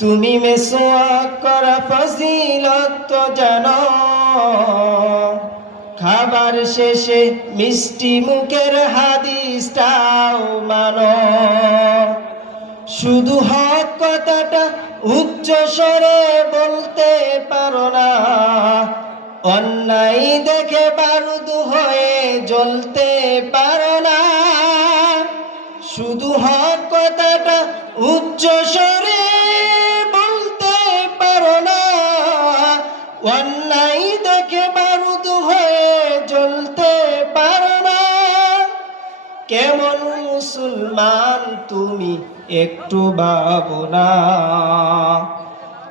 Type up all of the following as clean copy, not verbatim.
তুমি মেসওয়াক করা ফজিলত তো জানো, খাবার শেষে মিষ্টি মুখের হাদিসটাও মানো। শুধু হক কথাটা উচ্চ স্বরে বলতে পারো না, অন্যায় দেখে বারুদ হয়ে জ্বলতে পারো না। শুধু হক কথাটা উচ্চ স্বরে বলতে পারো না, অন্যায় দেখে বারুদ হয়ে জ্বলতে পারো না। কেমন মুসলমান তুমি একটু ভাবো না,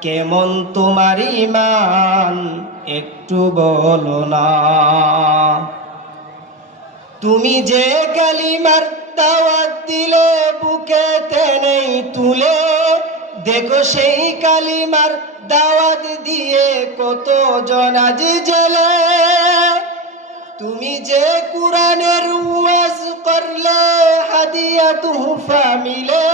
কেমন তোমার ঈমান একটু বলো না। তুমি যে কালিমার দাওয়াত দিলে বুকে টেনেই তুলে, দেখো সেই কালিমার দাওয়াত দিয়ে কত জন আজ জেলে। তুমি যে কুরআনের ওয়াজ করলে হাদিয়া তুহফা মিলে,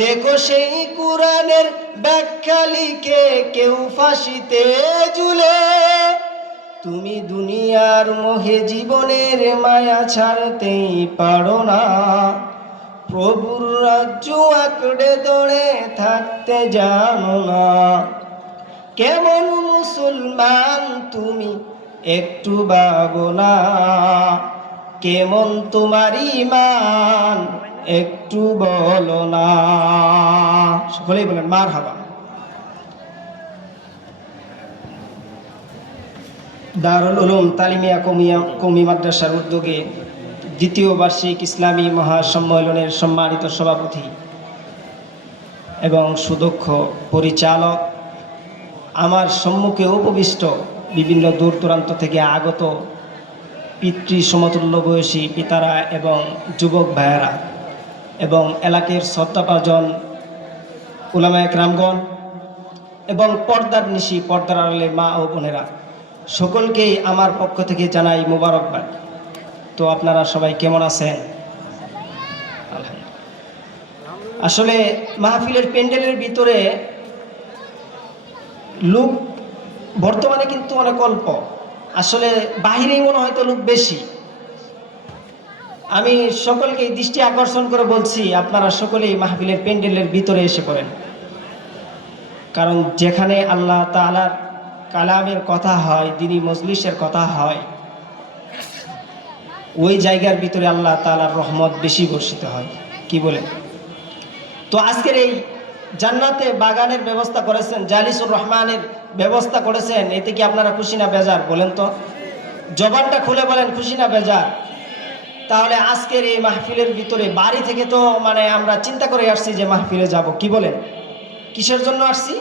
দেখো সেই কুরআনের ব্যাখ্যা লিখে কেউ ফাঁসিতে ঝুলে। তুমি দুনিয়ার মোহে জীবনের মায়া ছাড়তেই পারো না, প্রভুর রাজ্য আঁকড়ে ধরে থাকতে জানো না। কেমন মুসলমান তুমি একটু ভাবো না, কেমন তোমার ঈমান একটু বলো না। সকলেই বলেন মারহাবা। দারুল উলুম তালিমিয়া কওমি মাদ্রাসার উদ্যোগে দ্বিতীয় বার্ষিক ইসলামী মহাসম্মেলনের সম্মানিত সভাপতি এবং সুদক্ষ পরিচালক, আমার সম্মুখে উপবিষ্ট বিভিন্ন দূর দূরান্ত থেকে আগত পিতৃ সমতুল্য বয়সী পিতারা এবং যুবক ভাইয়েরা এবং এলাকার শ্রদ্ধাভাজন উলামায়ে কেরামগণ এবং পর্দার নিশি পর্দার আড়ালে মা ও বোনেরা, সকলকেই আমার পক্ষ থেকে জানাই মোবারকবাদ। তো আপনারা সবাই কেমন আছেন? আসলে মাহফিলের প্যান্ডেলের ভিতরে লোক বর্তমানে কিন্তু অনেক অল্প, আসলে বাহিরেই মনে হয়তো লোক বেশি। আমি সকলকে দৃষ্টি আকর্ষণ করে বলছি, আপনারা সকলেই মাহফিলের প্যান্ডেলের ভিতরে এসে পড়েন, কারণ যেখানে আল্লাহ তাআলার কালামের কথা হয়, দ্বীনি মজলিসের কথা হয়, ওই জায়গার ভিতরে আল্লাহ তাআলার রহমত বেশি বর্ষিত হয়। কি বলে? তো আজকের এই জান্নাতে বাগানের ব্যবস্থা করেছেন, জালিসুর রহমানের ব্যবস্থা করেছেন, এতে কি আপনারা খুশি না বেজার? বলেন তো, জবানটা খুলে বলেন, খুশি না বেজার? তাহলে আজকের এই মাহফিলের ভিতরে বাড়ি থেকে তো আমরা চিন্তা করে আসছি যে মাহফিলে যাব। কি বলেন? কিসের জন্য আসছি?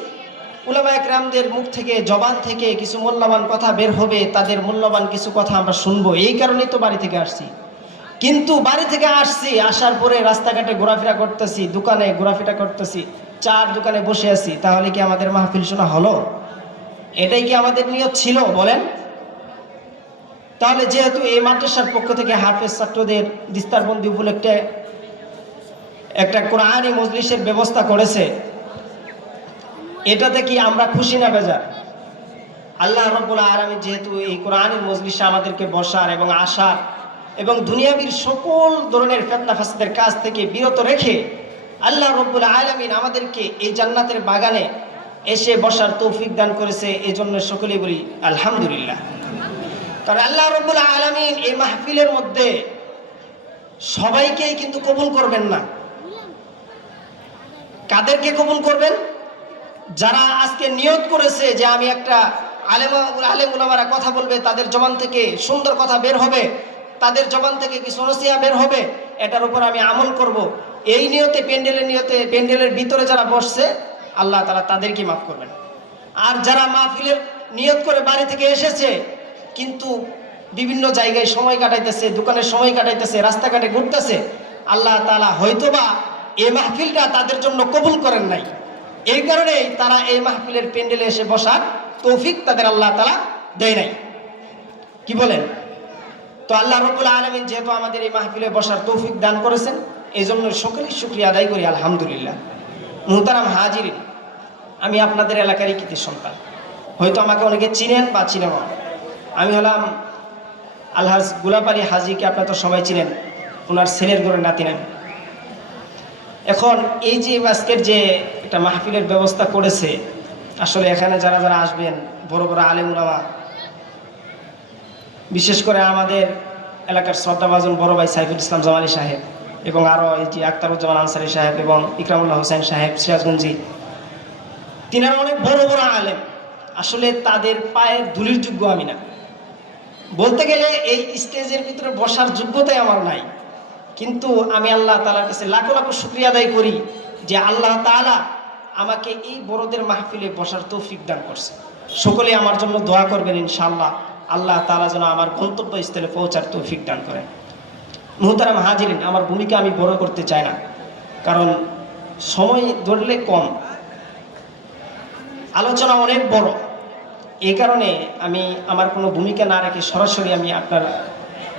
উলামায়ে কেরামদের মুখ থেকে, জবান থেকে কিছু মূল্যবান কথা বের হবে, তাদের মূল্যবান কিছু কথা আমরা শুনবো, এই কারণেই তো বাড়ি থেকে আসছি। কিন্তু বাড়ি থেকে আসছি, আসার পরে রাস্তাঘাটে ঘোরাফেরা করতেছি, দোকানে ঘোরাফেরা করতেছি, চার দোকানে বসে আছি, তাহলে কি আমাদের মাহফিল শোনা হলো? এটাই কি আমাদের নিয়ত ছিল? বলেন। তাহলে যেহেতু এই মাদ্রাসার পক্ষ থেকে হাফেজ ছাত্রদের দিস্তারবন্দি উপলক্ষে একটা কোরআনী মজলিসের ব্যবস্থা করেছে, এটাতে কি আমরা খুশি না বেজার? আল্লাহ রাব্বুল আলামিন যেহেতু এই কোরআনী মজলিসে আমাদেরকে বসার এবং আসার এবং দুনিয়াবীর সকল ধরনের ফিতনা ফাসাদের কাজ থেকে বিরত রেখে আল্লাহ রাব্বুল আলামিন আমাদেরকে এই জান্নাতের বাগানে এসে বসার তৌফিক দান করেছে, এই জন্য সকলেই বলি আলহামদুলিল্লাহ। কারণ আল্লাহ রাব্বুল আলামিন এই মাহফিলের মধ্যে সবাইকেই কিন্তু কবুল করবেন না। কাদেরকে কবুল করবেন? যারা আজকে নিয়ত করেছে যে আমি একটা আলেম উলামারা কথা বলবে, তাদের জবান থেকে সুন্দর কথা বের হবে, তাদের জবান থেকে কিছু নসিহত বের হবে, এটার উপর আমি আমল করব, এই নিয়তে প্যান্ডেলের ভিতরে যারা বসছে, আল্লাহ তাআলা তাদেরকে মাফ করবেন। আর যারা মাহফিলের নিয়ত করে বাড়ি থেকে এসেছে কিন্তু বিভিন্ন জায়গায় সময় কাটাইতেছে, দোকানে সময় কাটাইতেছে, রাস্তাঘাটে ঘুরতেছে, আল্লাহ তাআলা হয়তোবা এই মাহফিলটা তাদের জন্য কবুল করেন নাই, এই কারণেই তারা এই মাহফিলের প্যান্ডেলে এসে বসার তৌফিক তাদের আল্লাহ তাআলা দেয় নাই। কি বলেন? তো আল্লাহ রাব্বুল আলামিন যেহেতু আমাদের এই মাহফিলে বসার তৌফিক দান করেছেন, এই জন্য সকলেই শুকরিয়া আদায় করি আলহামদুলিল্লাহ। মুহতারাম হাজিরিন, আমি আপনাদের এলাকারই কৃতি সন্তান, হয়তো আমাকে অনেকে চিনেন বা চিনেন না। আমি হলাম আলহাজ গুলাপারি হাজিকে আপনারা তো সবাই চিনেন, ওনার ছেলের ঘরের নাতি নাম। এখন এই যে আজকের যে একটা মাহফিলের ব্যবস্থা করেছে, আসলে এখানে যারা যারা আসবেন বড় বড় আলেম উলামা, বিশেষ করে আমাদের এলাকার শ্রদ্ধাভাজন বড় ভাই সাইফুল ইসলাম জামালি সাহেব এবং আরও এই যে আখতারুজ্জামান আনসারি সাহেব এবং ইকরামুল্লাহ হোসেন সাহেব সিরাজগঞ্জি, তিনারা অনেক বড় বড় আলেম। আসলে তাদের পায়ের ধুলির যোগ্য আমি না, বলতে গেলে এই স্টেজের ভিতরে বসার যোগ্যতাই আমার নাই। কিন্তু আমি আল্লাহ তাআলার কাছে লাখো লাখো শুকরিয়া আদায় করি যে আল্লাহ তাআলা আমাকে এই বড়দের মাহফিলে বসার তৌফিক দান করছে। সকলে আমার জন্য দোয়া করবেন ইনশাআল্লাহ, আল্লাহ তাআলা যেন আমার গন্তব্যস্থলে পৌঁছার তৌফিক দান করেন। মুহতারাম হাজিরিন, আমার ভূমিকা আমি বড় করতে চাই না, কারণ সময় ধরলে কম, আলোচনা অনেক বড়। এই কারণে আমি আমার কোনো ভূমিকা না রেখে সরাসরি আমি আপনার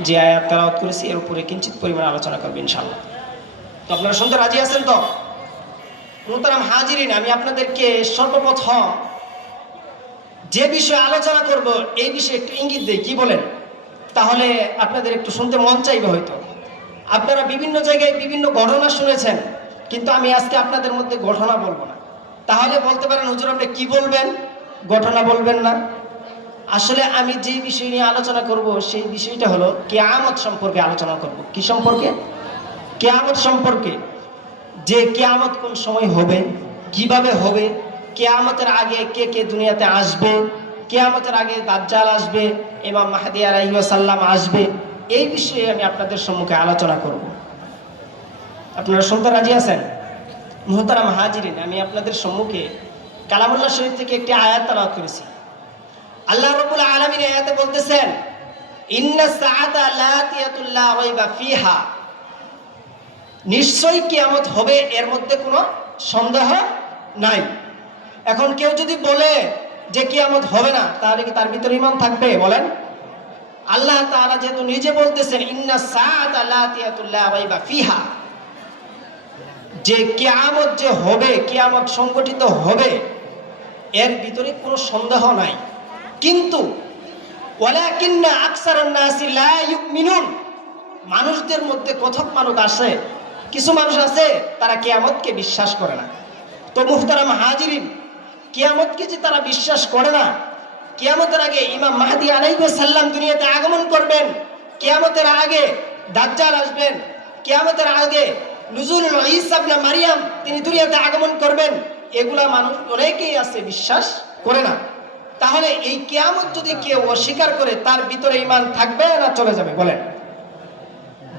যে আয়াত তেলাওয়াত করেছি এর উপরে কিঞ্চিত পরিমাণে আলোচনা করবো ইনশাআল্লাহ। তো আপনারা শুনতে রাজি আছেন তো? মুহতারাম হাজিরিন, আমি আপনাদেরকে সর্বপ্রথম যে বিষয়ে আলোচনা করব এই বিষয়ে একটু ইঙ্গিত দেই, কি বলেন? তাহলে আপনাদের একটু শুনতে মন চাইবে। হয়তো আপনারা বিভিন্ন জায়গায় বিভিন্ন ঘটনা শুনেছেন, কিন্তু আমি আজকে আপনাদের মধ্যে ঘটনা বলবো না। তাহলে বলতে পারেন হুজুর আপনি কি বলবেন, ঘটনা বলবেন না? আসলে আমি যে বিষয় নিয়ে আলোচনা করব সেই বিষয়টা হলো কিয়ামত সম্পর্কে আলোচনা করব। কি সম্পর্কে? কিয়ামত সম্পর্কে, যে কিয়ামত কোন সময় হবে, কিভাবে হবে, কিয়ামতের আগে কে কে দুনিয়াতে আসবে, কিয়ামতের আগে দাজ্জাল আসবে, ইমাম মাহদী আলাইহিস সালাম আসবে, এই বিষয়ে আমি আপনাদের সম্মুখে আলোচনা করব। আপনারা শুনতে রাজি আছেন? মুহতারাম হাজিরিন, আমি আপনাদের সম্মুখে কালামুল্লাহ শরীফ থেকে একটি আয়াত তেলাওয়াত করেছি। আল্লাহ রাব্বুল আলামিন আয়াতে বলতেছেন, ইন্নাস সাআতা লাতিয়াতুল লা রাইবা ফিহা, নিশ্চয়ই কিয়ামত হবে, এর মধ্যে কোনো সন্দেহ নাই। এখন কেউ যদি বলে যে কিয়ামত হবে না, তাহলে কি তার ভিতরে ঈমান থাকবে? বলেন। আল্লাহ তাআলা যেহেতু নিজে বলতেছেন ইন্নাস সাআতা লাতিয়াতুল লা রাইবা ফিহা, যে কিয়ামত যে হবে, কিয়ামত সংগঠিত হবে, এর ভিতরে কোনো সন্দেহ নাই। কিন্তু ওয়ালাকিন্না আকসারান নাসি লা ইউমিনুন, মানুষদের মধ্যে কথক মানুষ আছে, কিছু মানুষ আছে তারা কিয়ামতকে বিশ্বাস করে না। তো মুহতারাম হাজিরিন, কিয়ামতকে যে তারা বিশ্বাস করে না, কিয়ামতের আগে ইমাম মাহদী আলাইহিস সালাম দুনিয়াতে আগমন করবেন, কিয়ামতের আগে দাজ্জাল আসবেন, কিয়ামতের আগে নুজুলুল ঈসা ইবনে মারইয়াম তিনি দুনিয়াতে আগমন করবেন, এগুলা মানুষ অনেকেই আছে বিশ্বাস করে না। তাহলে এই কিয়ামত যদি কেউ অস্বীকার করে, তার ভিতরে ঈমান থাকবে না চলে যাবে? বলেন।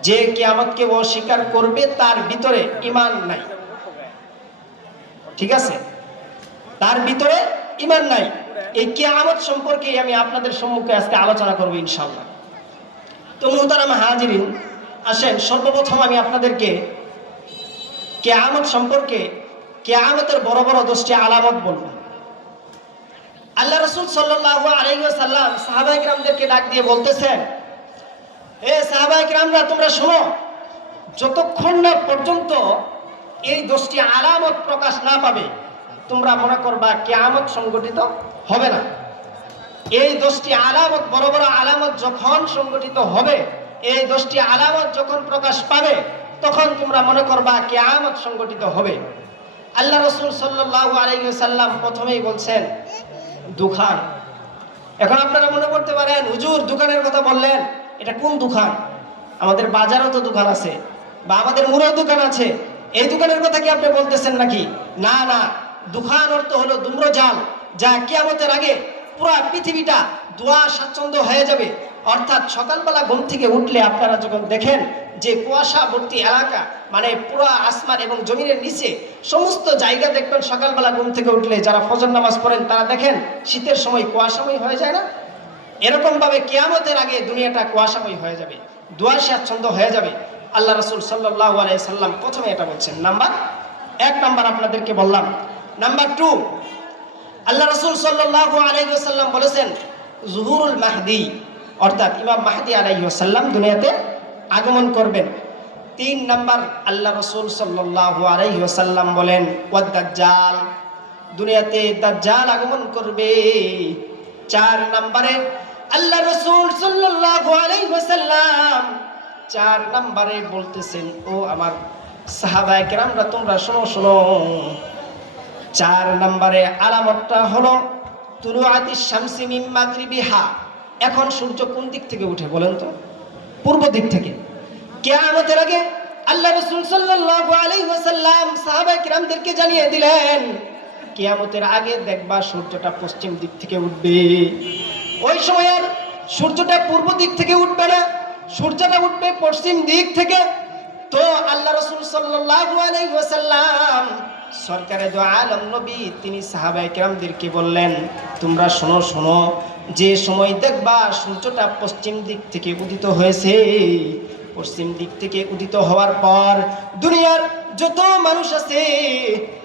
যে কিয়ামতকে অস্বীকার করবে তার ভিতরে ঈমান নাই, ঠিক আছে, তার ভিতরে ঈমান নাই। এই কিয়ামত সম্পর্কে আমি আপনাদের সম্মুখে আজকে আলোচনা করব ইনশাআল্লাহ। তো মুহতারাম হাজিরিন, আসেন সর্বপ্রথম আমি আপনাদেরকে কিয়ামত সম্পর্কে, কিয়ামতের বড় বড় 10টি আলামত বলবো। আল্লাহ রাসূল সাল্লাল্লাহু আলাইহি ওয়াসাল্লাম সাহাবায়ে কিরামদেরকে ডাক দিয়ে বলতেছেন, হে সাহাবায়ে কিরামরা তোমরা শোনো, যতক্ষণ না পর্যন্ত এই 10টি আলামত প্রকাশ না পাবে তোমরা মনে করবা কিয়ামত সংগঠিত হবে না। এই 10টি আলামত, বড় বড় আলামত যখন সংগঠিত হবে, এই 10টি আলামত যখন প্রকাশ পাবে, তখন তোমরা মনে করবা কিয়ামত সংগঠিত হবে। আল্লাহ রাসূল সাল্লাল্লাহু আলাইহি ওয়াসাল্লাম প্রথমেই বলছেন দোকান। এখন আপনারা মনে করতে পারেন হুজুর দোকানের কথা বললেন, এটা কোন দোকান? আমাদের বাজারও তো দোকান আছে, বা আমাদের মুড়েও দোকান আছে, এই দোকানের কথা কি আপনি বলতেছেন নাকি? না না, দোকান অর্থ হলো ধূম্রজাল, যা কিয়ামতের আগে পুরা পৃথিবীটা ধোঁয়া স্বাচ্ছন্দ্য হয়ে যাবে। অর্থাৎ সকালবেলা ঘুম থেকে উঠলে আপনারা যখন দেখেন যে কুয়াশা ভর্তি এলাকা, মানে পুরো আসমান এবং জমিনের নিচে সমস্ত জায়গা দেখবেন, সকালবেলা ঘুম থেকে উঠলে যারা ফজর নামাজ পড়েন তারা দেখেন শীতের সময় কুয়াশাময় হয়ে যায় না? এরকম ভাবে কিয়ামতের আগে দুনিয়াটা কুয়াশাময় হয়ে যাবে, ধোঁয়া স্বাচ্ছন্দ্য হয়ে যাবে। আল্লাহ রাসূল সাল্লাল্লাহু আলাইহি সাল্লাম প্রথমে এটা বলছেন। এক নাম্বার আপনাদেরকে বললাম। নাম্বার 2, আল্লাহ রাসূল সাল্লাল্লাহু আলাইহি ওয়াসাল্লাম বলেছেন যুহুরুল মাহদী, অর্থাৎ ইমাম মাহদী আলাইহিস সালাম দুনিয়াতে আগমন করবেন। 3 নাম্বার আল্লাহ রাসূল সাল্লাল্লাহু আলাইহি ওয়াসাল্লাম বলেন ওয়াদ দাজ্জাল, দুনিয়াতে দাজ্জাল আগমন করবে। 4 নম্বরে আল্লাহ রাসূল সাল্লাল্লাহু আলাইহি ওয়াসাল্লাম 4 নম্বরে বলতেছেন, ও আমার সাহাবায়ে কেরামরা তোমরা শোনো শোনো, 4 নম্বরে আলামতটা হলো তুলুআতিশ শামসি মিন মাগরিবিহা। এখন সূর্য কোন দিক থেকে উঠে বলেন তো? পূর্ব দিক থেকে। কিয়ামতের আগে আল্লাহ রাসূল সাল্লাল্লাহু আলাইহি ওয়াসাল্লাম সাহাবায়ে কিরামদেরকে জানিয়ে দিলেন, কিয়ামতের আগে দেখবা সূর্যটা পশ্চিম দিক থেকে উঠবে। ওই সময় আর সূর্যটা পূর্ব দিক থেকে উঠবে না, সূর্যটা উঠবে পশ্চিম দিক থেকে। তো আল্লাহ রাসূল সাল্লাল্লাহু আলাইহি ওয়াসাল্লাম সরকারে দো আলম নবী তিনি সাহাবায়ে কেরামদেরকে বললেন, তোমরা শোনো শোনো, যে সময় দেখবা সূর্যটা পশ্চিম দিক থেকে উদিত হয়েছে, পশ্চিম দিক থেকে উদিত হওয়ার পর দুনিয়ার যত মানুষ আছে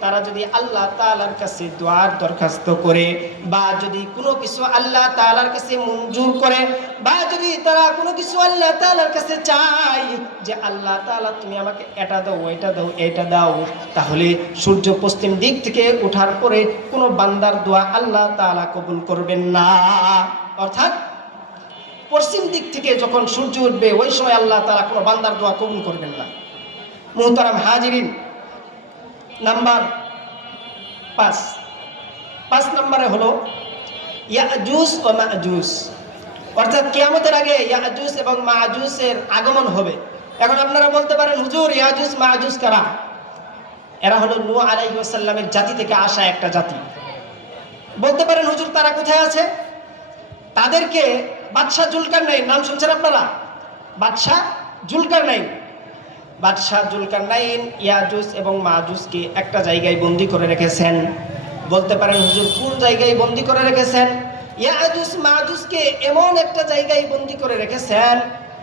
তারা যদি আল্লাহ তাআলার কাছে দোয়ার দরখাস্ত করে, বা যদি কোনো কিছু আল্লাহ তাআলার কাছে মঞ্জুর করে, বা যদি তারা কোনো কিছু আল্লাহ তাআলার কাছে চায় যে আল্লাহ তাআলা তুমি আমাকে এটা দাও, ওইটা দাও, এইটা দাও, তাহলে সূর্য পশ্চিম দিক থেকে ওঠার পরে কোনো বান্দার দোয়া আল্লাহ তাআলা কবুল করবেন না। অর্থাৎ পশ্চিম দিক থেকে যখন সূর্য উঠবে ওই সময় আল্লাহ তাআলা কোনো বান্দার দোয়া কবুল করবেন না। মুহতারাম হাজিরিন, নাম্বার 5 নম্বরে হলো ইয়াজুজ ও মাজুজ। অর্থাৎ কিয়ামতের আগে ইয়াজুজ এবং মাজুজের আগমন হবে। এখন আপনারা বলতে পারেন, হুজুর ইয়াজুজ মাজুজ কারা? এরা হলো নূহ আলাইহিস সালামের জাতি থেকে আসা একটা জাতি। বলতে পারেন, হুজুর তারা কোথায় আছে? তাদেরকে বাদশাহ জুলকারনাইন, নাম শুনছেন আপনারা? বাদশাহ জুলকারনাইন, বাদশাহ জুলকারনাইন ইয়াজুজ এবং মাজুজকে একটা জায়গায় বন্দী করে রেখেছেন। বলতে পারেন, হুজুর কোন জায়গায় বন্দী করে রেখেছেন? ইয়াজুজ মাজুজকে এমন একটা জায়গায় বন্দী করে রেখেছেন,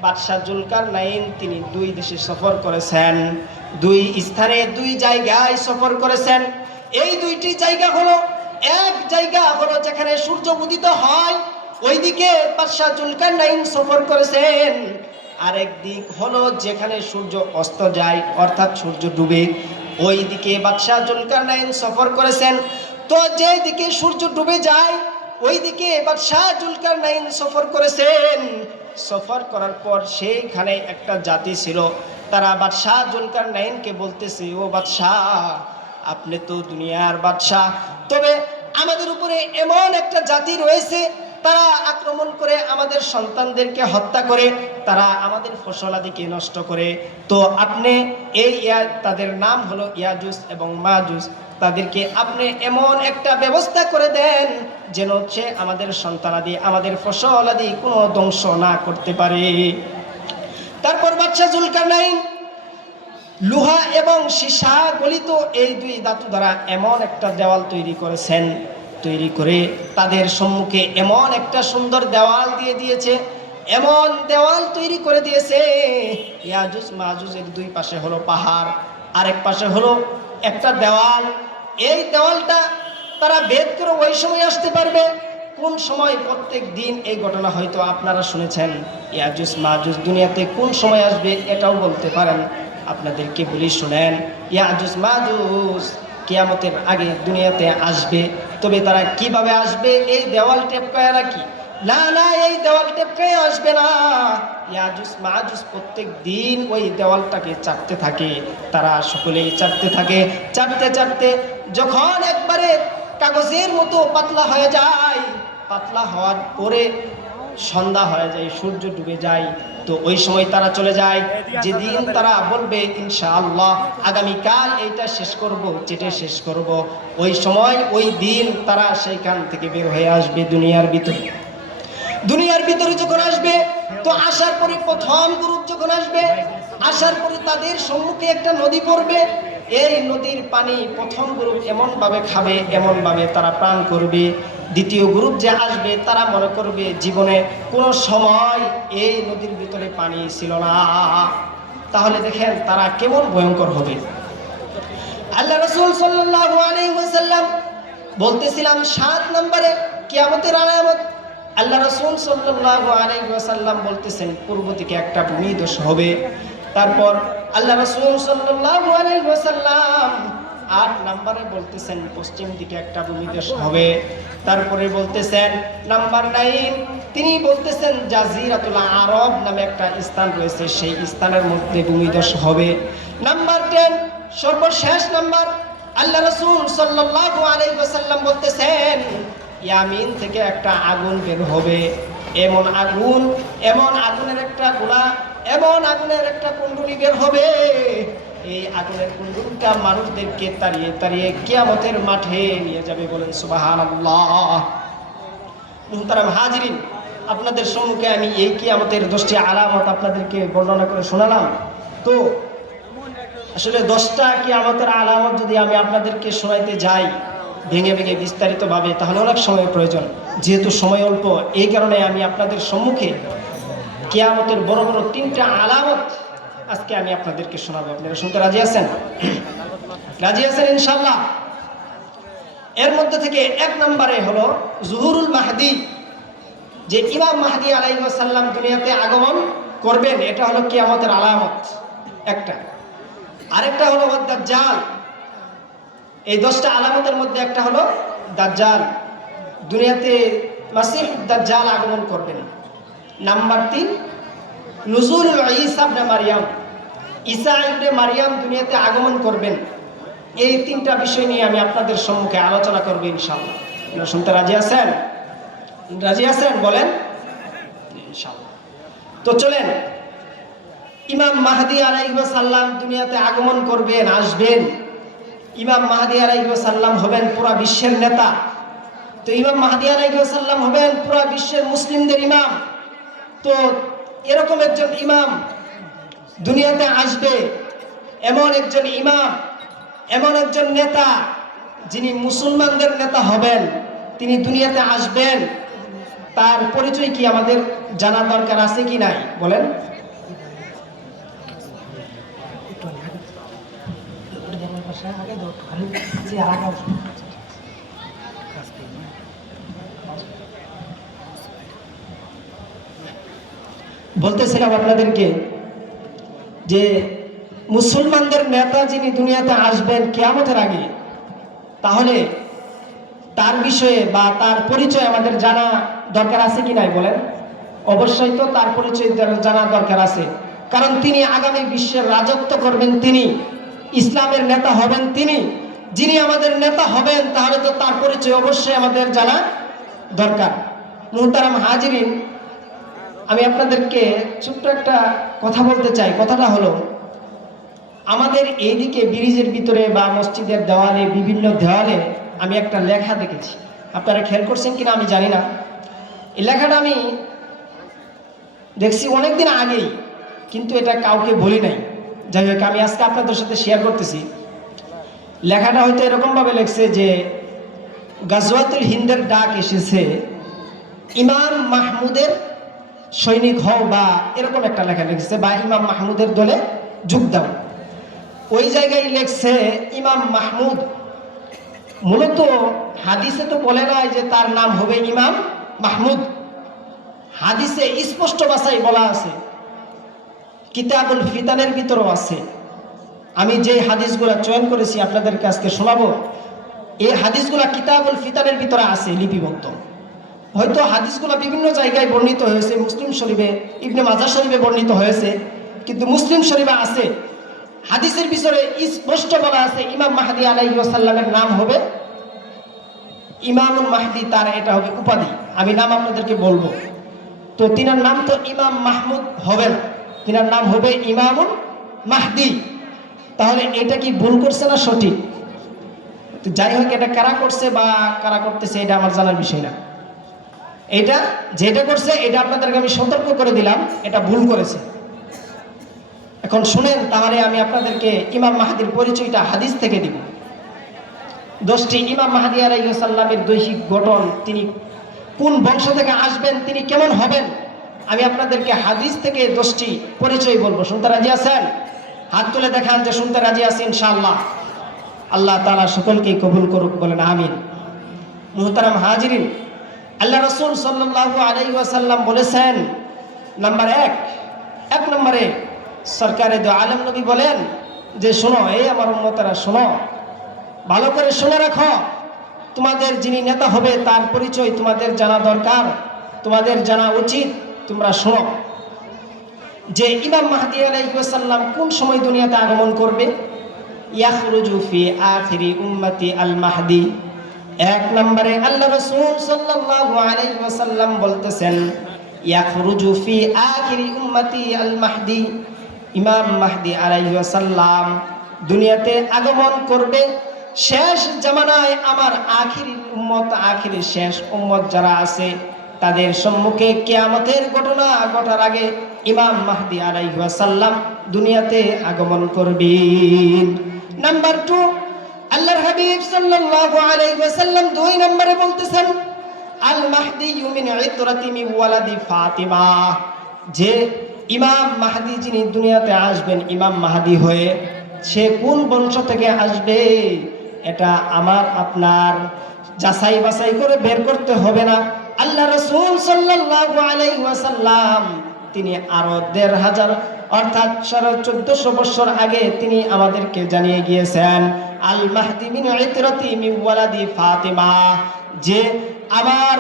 বাদশাহ জুলকারনাইন তিনি 2 দেশে সফর করেছেন, 2 স্থানে 2 জায়গায় সফর করেছেন। এই 2টি জায়গা হলো, এক জায়গা হলো যেখানে সূর্য উদিত হয়, ওইদিকে বাদশাহ জুলকারনাইন সফর করেছেন। আরেক দিক হলো যেখানে সূর্য অস্ত যায়, অর্থাৎ সূর্য ডুবে, ওই দিকে বাদশাহ জুলকারনাইন সফর করেছেন। তো যে দিকে সূর্য ডুবে যায় ওই দিকে বাদশাহ জুলকারনাইন সফর করেছেন। সফর করার পর সেইখানে একটা জাতি ছিল, তারা বাদশাহ জুলকারনাইনকে বলতেছে, ও বাদশাহ, আপনি তো দুনিয়ার বাদশাহ, তবে আমাদের উপরে এমন একটা জাতি রয়েছে, তারা আক্রমণ করে আমাদের সন্তানদেরকে হত্যা করে, তারা আমাদের ফসলাদিকে নষ্ট করে। তো আপনি তাদের নাম হলো ইয়াজুজ এবং মাজুজ, তাদেরকে আপনি এমন একটা ব্যবস্থা করে দেন যেন সে আমাদের সন্তানাদি, আমাদের ফসলাদি কোনো ধ্বংস না করতে পারে। তারপর বাদশাহ জুলকারনাইন লোহা এবং সীসা গলিত এই 2 ধাতু দ্বারা এমন একটা দেওয়াল তৈরি করেছেন, তৈরি করে তাদের সম্মুখে এমন একটা সুন্দর দেওয়াল দিয়ে দিয়েছে, এমন দেওয়াল তৈরি করে দিয়েছে। ইয়াজুজ মাজুজের 2 পাশে হলো পাহাড়, আরেক পাশে হলো একটা দেওয়াল। এই দেওয়ালটা তারা ভেদ করে ওই সময় আসতে পারবে। কোন সময়? প্রত্যেক দিন এই ঘটনা হয়তো আপনারা শুনেছেন। ইয়াজুজ মাজুজ দুনিয়াতে কোন সময় আসবে এটাও বলতে পারেন। আপনাদেরকে বলি শুনেন, ইয়াজুজ মাজুজ কিয়ামতের আগে দুনিয়াতে আসবে। তবে তারা কিভাবে আসবে? এই দেওয়াল টেপকায় নাকি? না না, এই দেওয়াল টেপকায় আসবে না। ইয়াজুজ মাজুজ প্রত্যেক দিন ওই দেওয়ালটাকে চাটতে থাকে, তারা সকলেই চাটতে থাকে। চাটতে চাটতে যখন একবারে কাগজের মতো পাতলা হয়ে যায়, পাতলা হওয়ার পরে সন্ধ্যা হয়ে যায়, সূর্য ডুবে যায়, তো ওই সময় তারা চলে যায়। যেদিন তারা বলবে ইনশাআল্লাহ আগামীকাল এইটা শেষ করব, চেটে শেষ করব, ওই সময় ওই দিন তারা সেইখান থেকে বের হয়ে আসবে দুনিয়ার ভিতরে। দুনিয়ার ভিতরে যখন আসবে, তো আসার পরে প্রথম গ্রুপ যখন আসবে, আসার পরে তাদের সম্মুখে একটা নদী পড়বে। এই নদীর পানি প্রথম গ্রুপ এমন ভাবে খাবে, এমন ভাবে তারা পান করবে। দ্বিতীয় গ্রুপ যে আসবে তারা মনে করবে জীবনে কোনো সময় এই নদীর ভিতরে পানি ছিল না। তাহলে দেখেন তারা কেমন ভয়ঙ্কর হবে। আল্লাহ রাসূল সাল্লাল্লাহু আলাইহি ওয়াসাল্লাম বলতেছিলাম 7 নম্বরে কিয়ামতের আলামত। আল্লাহ রাসূল সাল্লাল্লাহু আলাইহি ওয়াসাল্লাম বলতেছেন পূর্ব দিকে একটা ভূমিধস হবে। তারপর আল্লাহ রাসূল সাল্লাল্লাহু আলাইহি ওয়াসাল্লাম 8 নম্বরে বলতেছেন পশ্চিম দিকে একটা ভূমিধস হবে। তারপরে বলতেছেন নাম্বার 9 তিনি বলতেছেন জাজিরাতুল আরব নামে একটা স্থান রয়েছে, সেই স্থানের মধ্যে ভূমিধস হবে। নাম্বার 10 সর্বশেষ নাম্বার, আল্লাহ রাসূল সাল্লাল্লাহু আলাইহি ওয়াসাল্লাম বলতেছেন ইয়ামিন থেকে একটা আগুন বের হবে, এমন আগুন, এমন আগুনের একটা গোলা, এমন আগুনের একটা কুণ্ডলী বের হবে, এই আগুনের কুণ্ডলীটা মানুষদেরকে তাড়িয়ে তাড়িয়ে কিয়ামতের মাঠে নিয়ে যাবে। বলেন সুবহানাল্লাহ। মুহতারাম হাজিরিন, আপনাদের সম্মুখে আমি এই কিয়ামতের 10টি আলামত আপনাদেরকে বর্ণনা করে শোনালাম। তো আসলে 10টা কিয়ামতের আলামত যদি আমি আপনাদেরকে শোনাইতে যাই ভেঙে ভেঙে বিস্তারিতভাবে, তাহলে অনেক সময় প্রয়োজন। যেহেতু সময় অল্প, এই কারণে আমি আপনাদের সম্মুখে কিয়ামতের বড় বড় 3টা আলামত আজকে আমি আপনাদেরকে শোনাবো। আপনারা শুনতে রাজি আছেন? রাজি আছেন ইনশাআল্লাহ? এর মধ্যে থেকে 1 নম্বরে হলো জুহুরুল মাহদি, যে ইমাম মাহদি আলাইহিস সালাম দুনিয়াতে আগমন করবেন, এটা হলো কিয়ামতের আলামত একটা। আরেকটা হলো দাজ্জাল। এই 10টা আলামতের মধ্যে একটা হলো দাজ্জাল, দুনিয়াতে মাসিহ দাজ্জাল আগমন করবেন। নাম্বার 3 নুজুলুল ঈসা ইবনে মারইয়াম, ঈসা ইবনে মারইয়াম দুনিয়াতে আগমন করবেন। এই 3টা বিষয় নিয়ে আমি আপনাদের সম্মুখে আলোচনা করব ইনশাআল্লাহ। আপনারা শুনতে রাজি আছেন? রাজি আছেন বলেন ইনশাআল্লাহ। তো চলেন, ইমাম মাহদি আলাইহিস সালাম দুনিয়াতে আগমন করবেন, আসবেন। ইমাম মাহদি আলাইহিস সালাম হবেন পুরো বিশ্বের নেতা। তো ইমাম মাহদি আলাইহিস সালাম হবেন পুরো বিশ্বের মুসলিমদের ইমাম। তো এরকম একজন ইমাম দুনিয়াতে আসবে, এমন একজন ইমাম, এমন একজন নেতা যিনি মুসলমানদের নেতা হবেন, তিনি দুনিয়াতে আসবেন। তার পরিচয় কি আমাদের জানা দরকার আছে কি নাই বলেন? বলতেছিলাম আপনাদেরকে যে মুসলমানদের নেতা যিনি দুনিয়াতে আসবেন কিয়ামতের আগে, তাহলে তার বিষয়ে বা তার পরিচয় আমাদের জানা দরকার আছে কি নাই বলেন? অবশ্যই তো তার পরিচয় জানা দরকার আছে, কারণ তিনি আগামী বিশ্বের রাজত্ব করবেন, তিনি ইসলামের নেতা হবেন। তিনি যিনি আমাদের নেতা হবেন, তাহলে তো তার পরিচয় অবশ্যই আমাদের জানা দরকার। মুহতারাম হাজিরিন, আমি আপনাদেরকে ছোট্ট একটা কথা বলতে চাই। কথাটা হলো, আমাদের এইদিকে ব্রিজের ভিতরে বা মসজিদের দেওয়ালে, বিভিন্ন দেওয়ালে আমি একটা লেখা দেখেছি। আপনারা খেয়াল করছেন কিনা আমি জানি না। এই লেখাটা আমি দেখছি অনেকদিন আগেই, কিন্তু এটা কাউকে বলি নাই। যাই হোক, আমি আজকে আপনাদের সাথে শেয়ার করতেছি। লেখাটা হয়তো এরকমভাবে লেখছে যে গাজওয়াতুল হিন্দের ডাক এসেছে, ইমাম মাহমুদের সৈনিক হও, বা এরকম একটা লেখা লিখছে, বা ইমাম মাহমুদের দলে যোগ দাও। ওই জায়গায় লেখছে ইমাম মাহমুদ। মূলত হাদিসে তো বলে নাই যে তার নাম হবে ইমাম মাহমুদ। হাদিসে স্পষ্ট ভাষায় বলা আছে, কিতাবুল ফিতানের ভিতরেও আছে। আমি যে হাদিসগুলা চয়ন করেছি আপনাদেরকে আজকে শোনাবো, এই হাদিসগুলা কিতাবুল ফিতানের ভিতরে আছে লিপিবদ্ধ। হয়তো হাদিসগুলা বিভিন্ন জায়গায় বর্ণিত হয়েছে, মুসলিম শরীফে, ইবনে মাজাহ শরীফে বর্ণিত হয়েছে, কিন্তু মুসলিম শরীফে আছে। হাদিসের বিষয়ে স্পষ্ট বলা আছে ইমাম মাহদি আলাইহিস সালামের নাম হবে ইমামুল মাহদি, তার এটা হবে উপাধি। আমি নাম আপনাদেরকে বলবো। তো তিনার নাম তো ইমাম মাহমুদ হবে না, তিনার নাম হবে ইমামুল মাহদি। তাহলে এটা কি ভুল করছে না সঠিক? তো যাই হোক, এটা কারা করছে বা কারা করতেছে এটা আমার জানার বিষয় না। এটা যেটা করছে এটা আপনাদেরকে আমি সতর্ক করে দিলাম, এটা ভুল করেছে। এখন শুনেন, তাহলে আমি আপনাদেরকে ইমাম মাহদির পরিচয়টা হাদিস থেকে দিব। 10টি ইমাম মাহদি আলাইহিস সালামের দৈহিক গঠন, তিনি কোন বংশ থেকে আসবেন, তিনি কেমন হবেন, আমি আপনাদেরকে হাদিস থেকে 10টি পরিচয় বলবো। শুনতে রাজি আছেন? হাত তুলে দেখান যে শুনতে রাজি আছে ইনশাআল্লাহ। আল্লাহ তাআলা সকলকেই কবুল করুক, বলেন আমিন। মুহতারাম হাজিরিন, আল্লাহ রাসূল সাল্লাল্লাহু আলাইহি ওয়াসাল্লাম বলেছেন, নাম্বার 1 নম্বরে সরকারে দো আলম নবী বলেন যে শোনো, এই আমার উম্মতেরা শোনো, ভালো করে শুনে রাখো, তোমাদের যিনি নেতা হবে তার পরিচয় তোমাদের জানা দরকার, তোমাদের জানা উচিত। তোমরা শোনো যে ইমাম মাহদী আলাইহিস সালাম কোন সময় দুনিয়াতে আগমন করবে। ইয়াখরুজু ফি আখিরি উম্মতি আল মাহদী। এক নম্বরে আল্লাহ রাসূল সাল্লাল্লাহু আলাইহি ওয়াসাল্লাম বলতেছেন, ইয়াখরুজু ফি আখিরি উম্মতি আল মাহদী, ইমাম মাহদী আলাইহিস সালাম দুনিয়াতে আগমন করবে শেষ জামানায়। আমার আখিরি উম্মত, আখিরি শেষ উম্মত যারা আছে তাদের সম্মুখে কিয়ামতের ঘটনা ঘটার আগে ইমাম মাহদী আলাইহিস সালাম দুনিয়াতে আগমন করবেন। নাম্বার 2, আল্লাহর হাবিব সাল্লাল্লাহু আলাইহি ওয়াসাল্লাম 2 নম্বরে বলতেছেন, আল মাহদী মিন ইতরাতি মিন ওয়ালাদি ফাতিমা, যে ইমাম মাহদী যিনি দুনিয়াতে আসবেন ইমাম মাহদী হয়ে, সে কোন বংশ থেকে আসবে এটা আমার আপনার যাচাই বাছাই করে বের করতে হবে না। আল্লাহ রাসূল সাল্লাল্লাহু আলাইহি ওয়াসাল্লাম তিনি আরো ১৫০০ অর্থাৎ ১৪০০ বছর আগে তিনি আমাদেরকে জানিয়ে গিয়েছেন, আল মাহদী মিন ইতরাতি মিন ওয়ালাদি ফাতিমা, যে আমার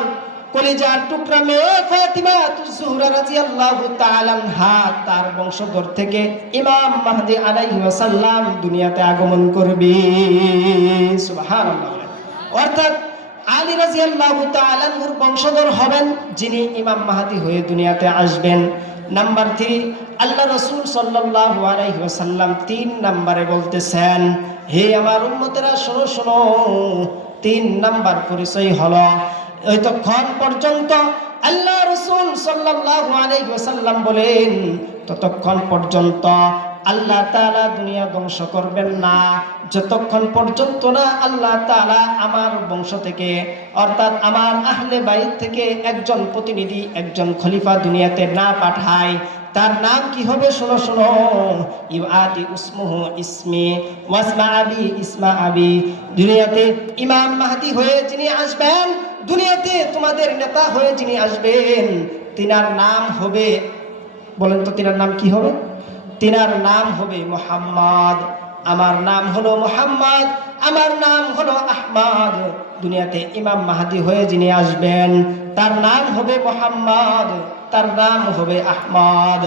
কলিজার টুকরা মেয়ে ফাতিমা তুজ-জোহরা রাদিয়াল্লাহু তাআলা আনহা, তার বংশধর থেকে ইমাম মাহদী আলাইহিস সালাম দুনিয়াতে আগমন করবে। সুবহানাল্লাহ। অর্থাৎ আলী রাদিয়াল্লাহু তাআলা আনহুর বংশধর হবেন যিনি ইমাম মাহদী হয়ে দুনিয়াতে আসবেন। নাম্বার 3, আল্লাহ রাসূল সাল্লাল্লাহু আলাইহি ওয়াসাল্লাম 3 নম্বরে বলতেছেন, হে আমার উম্মতেরা শোনো শোনো, 3 নাম্বার পরিচয় হলো, ততক্ষণ পর্যন্ত আল্লাহ রাসূল সাল্লাল্লাহু আলাইহি ওয়াসাল্লাম বলেন, ততক্ষণ পর্যন্ত আল্লাহ তাআলা দুনিয়া ধ্বংস করবেন না, যতক্ষণ পর্যন্ত না আল্লাহ তাআলা আমার বংশ থেকে অর্থাৎ আমার আহলে বাইত থেকে একজন প্রতিনিধি, একজন খলিফা দুনিয়াতে না পাঠায়। তার নাম কি হবে? শোনো শোনো, ইউআতি উসমুহু ইসমি ওয়াসমা আবি ইসমা আবি। দুনিয়াতে ইমাম মাহদী হয়ে যিনি আসবেন, দুনিয়াতে তোমাদের নেতা হয়ে যিনি আসবেন, তিনার নাম হবে, বলেন তো তিনার নাম কি হবে? তিনার নাম হবে মুহাম্মদ। আমার নাম হলো মুহাম্মদ, আমার নাম হলো আহমদ। দুনিয়াতে ইমাম মাহদী হয়ে যিনি আসবেন তার নাম হবে মুহাম্মদ, তার নাম হবে আহমদ।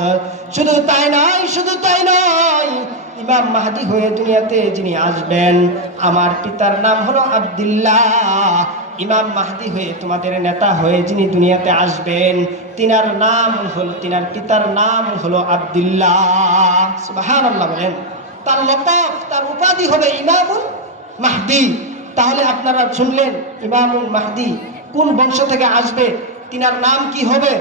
শুধু তাই নয়, শুধু তাই নয়, ইমাম মাহদী হয়ে দুনিয়াতে যিনি আসবেন আমার পিতার নাম হলো আব্দুল্লাহ। ইমাম মাহদী হয়ে তোমাদের নেতা হয়ে যিনি দুনিয়াতে আসবেন তিনার নাম হলো, তিনার পিতার নাম হলো আব্দুল্লাহ। সুবহানাল্লাহ বলেন। তার লকাব, তার উপাধি হবে ইমামুল মাহদী। তাহলে আপনারা শুনলেন ইমামুল মাহদী কোন বংশ থেকে আসবে, তিনার নাম কি হবে।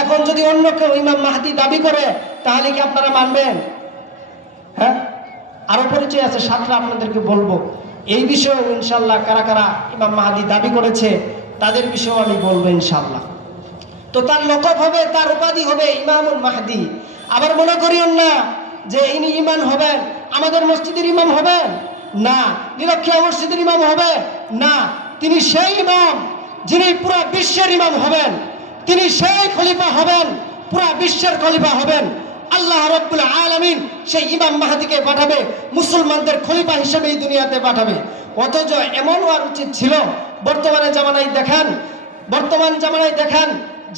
এখন যদি অন্য কেউ ইমাম মাহদী দাবি করে তাহলে কি আপনারা মানবেন? হ্যাঁ, আরো পরিচয় আছে, 7টা আপনাদেরকে বলবো। এই বিষয়েও ইনশাল্লাহ কারা কারা ইমাম মাহদী দাবি করেছে তাদের বিষয়েও আমি বলবো ইনশাল্লাহ। তো তার লকব হবে, তার উপাধি হবে ইমামুল মাহদী। আবার মনে করিয়েন না যে ইনি ইমাম হবেন আমাদের মসজিদের ইমাম হবেন না, নিরক্ষিয়া মসজিদের ইমাম হবে না। তিনি সেই ইমাম যিনি পুরা বিশ্বের ইমাম হবেন, তিনি সেই খলিফা হবেন, পুরা বিশ্বের খলিফা হবেন। আল্লাহ রাব্বুল আলামিন সেই ইমাম মাহদীকে পাঠাবে, মুসলমানদের খলিফা হিসেবে এই দুনিয়াতে পাঠাবে। অথচ এমন হওয়ার উচিত ছিল, বর্তমান জামানায় দেখেন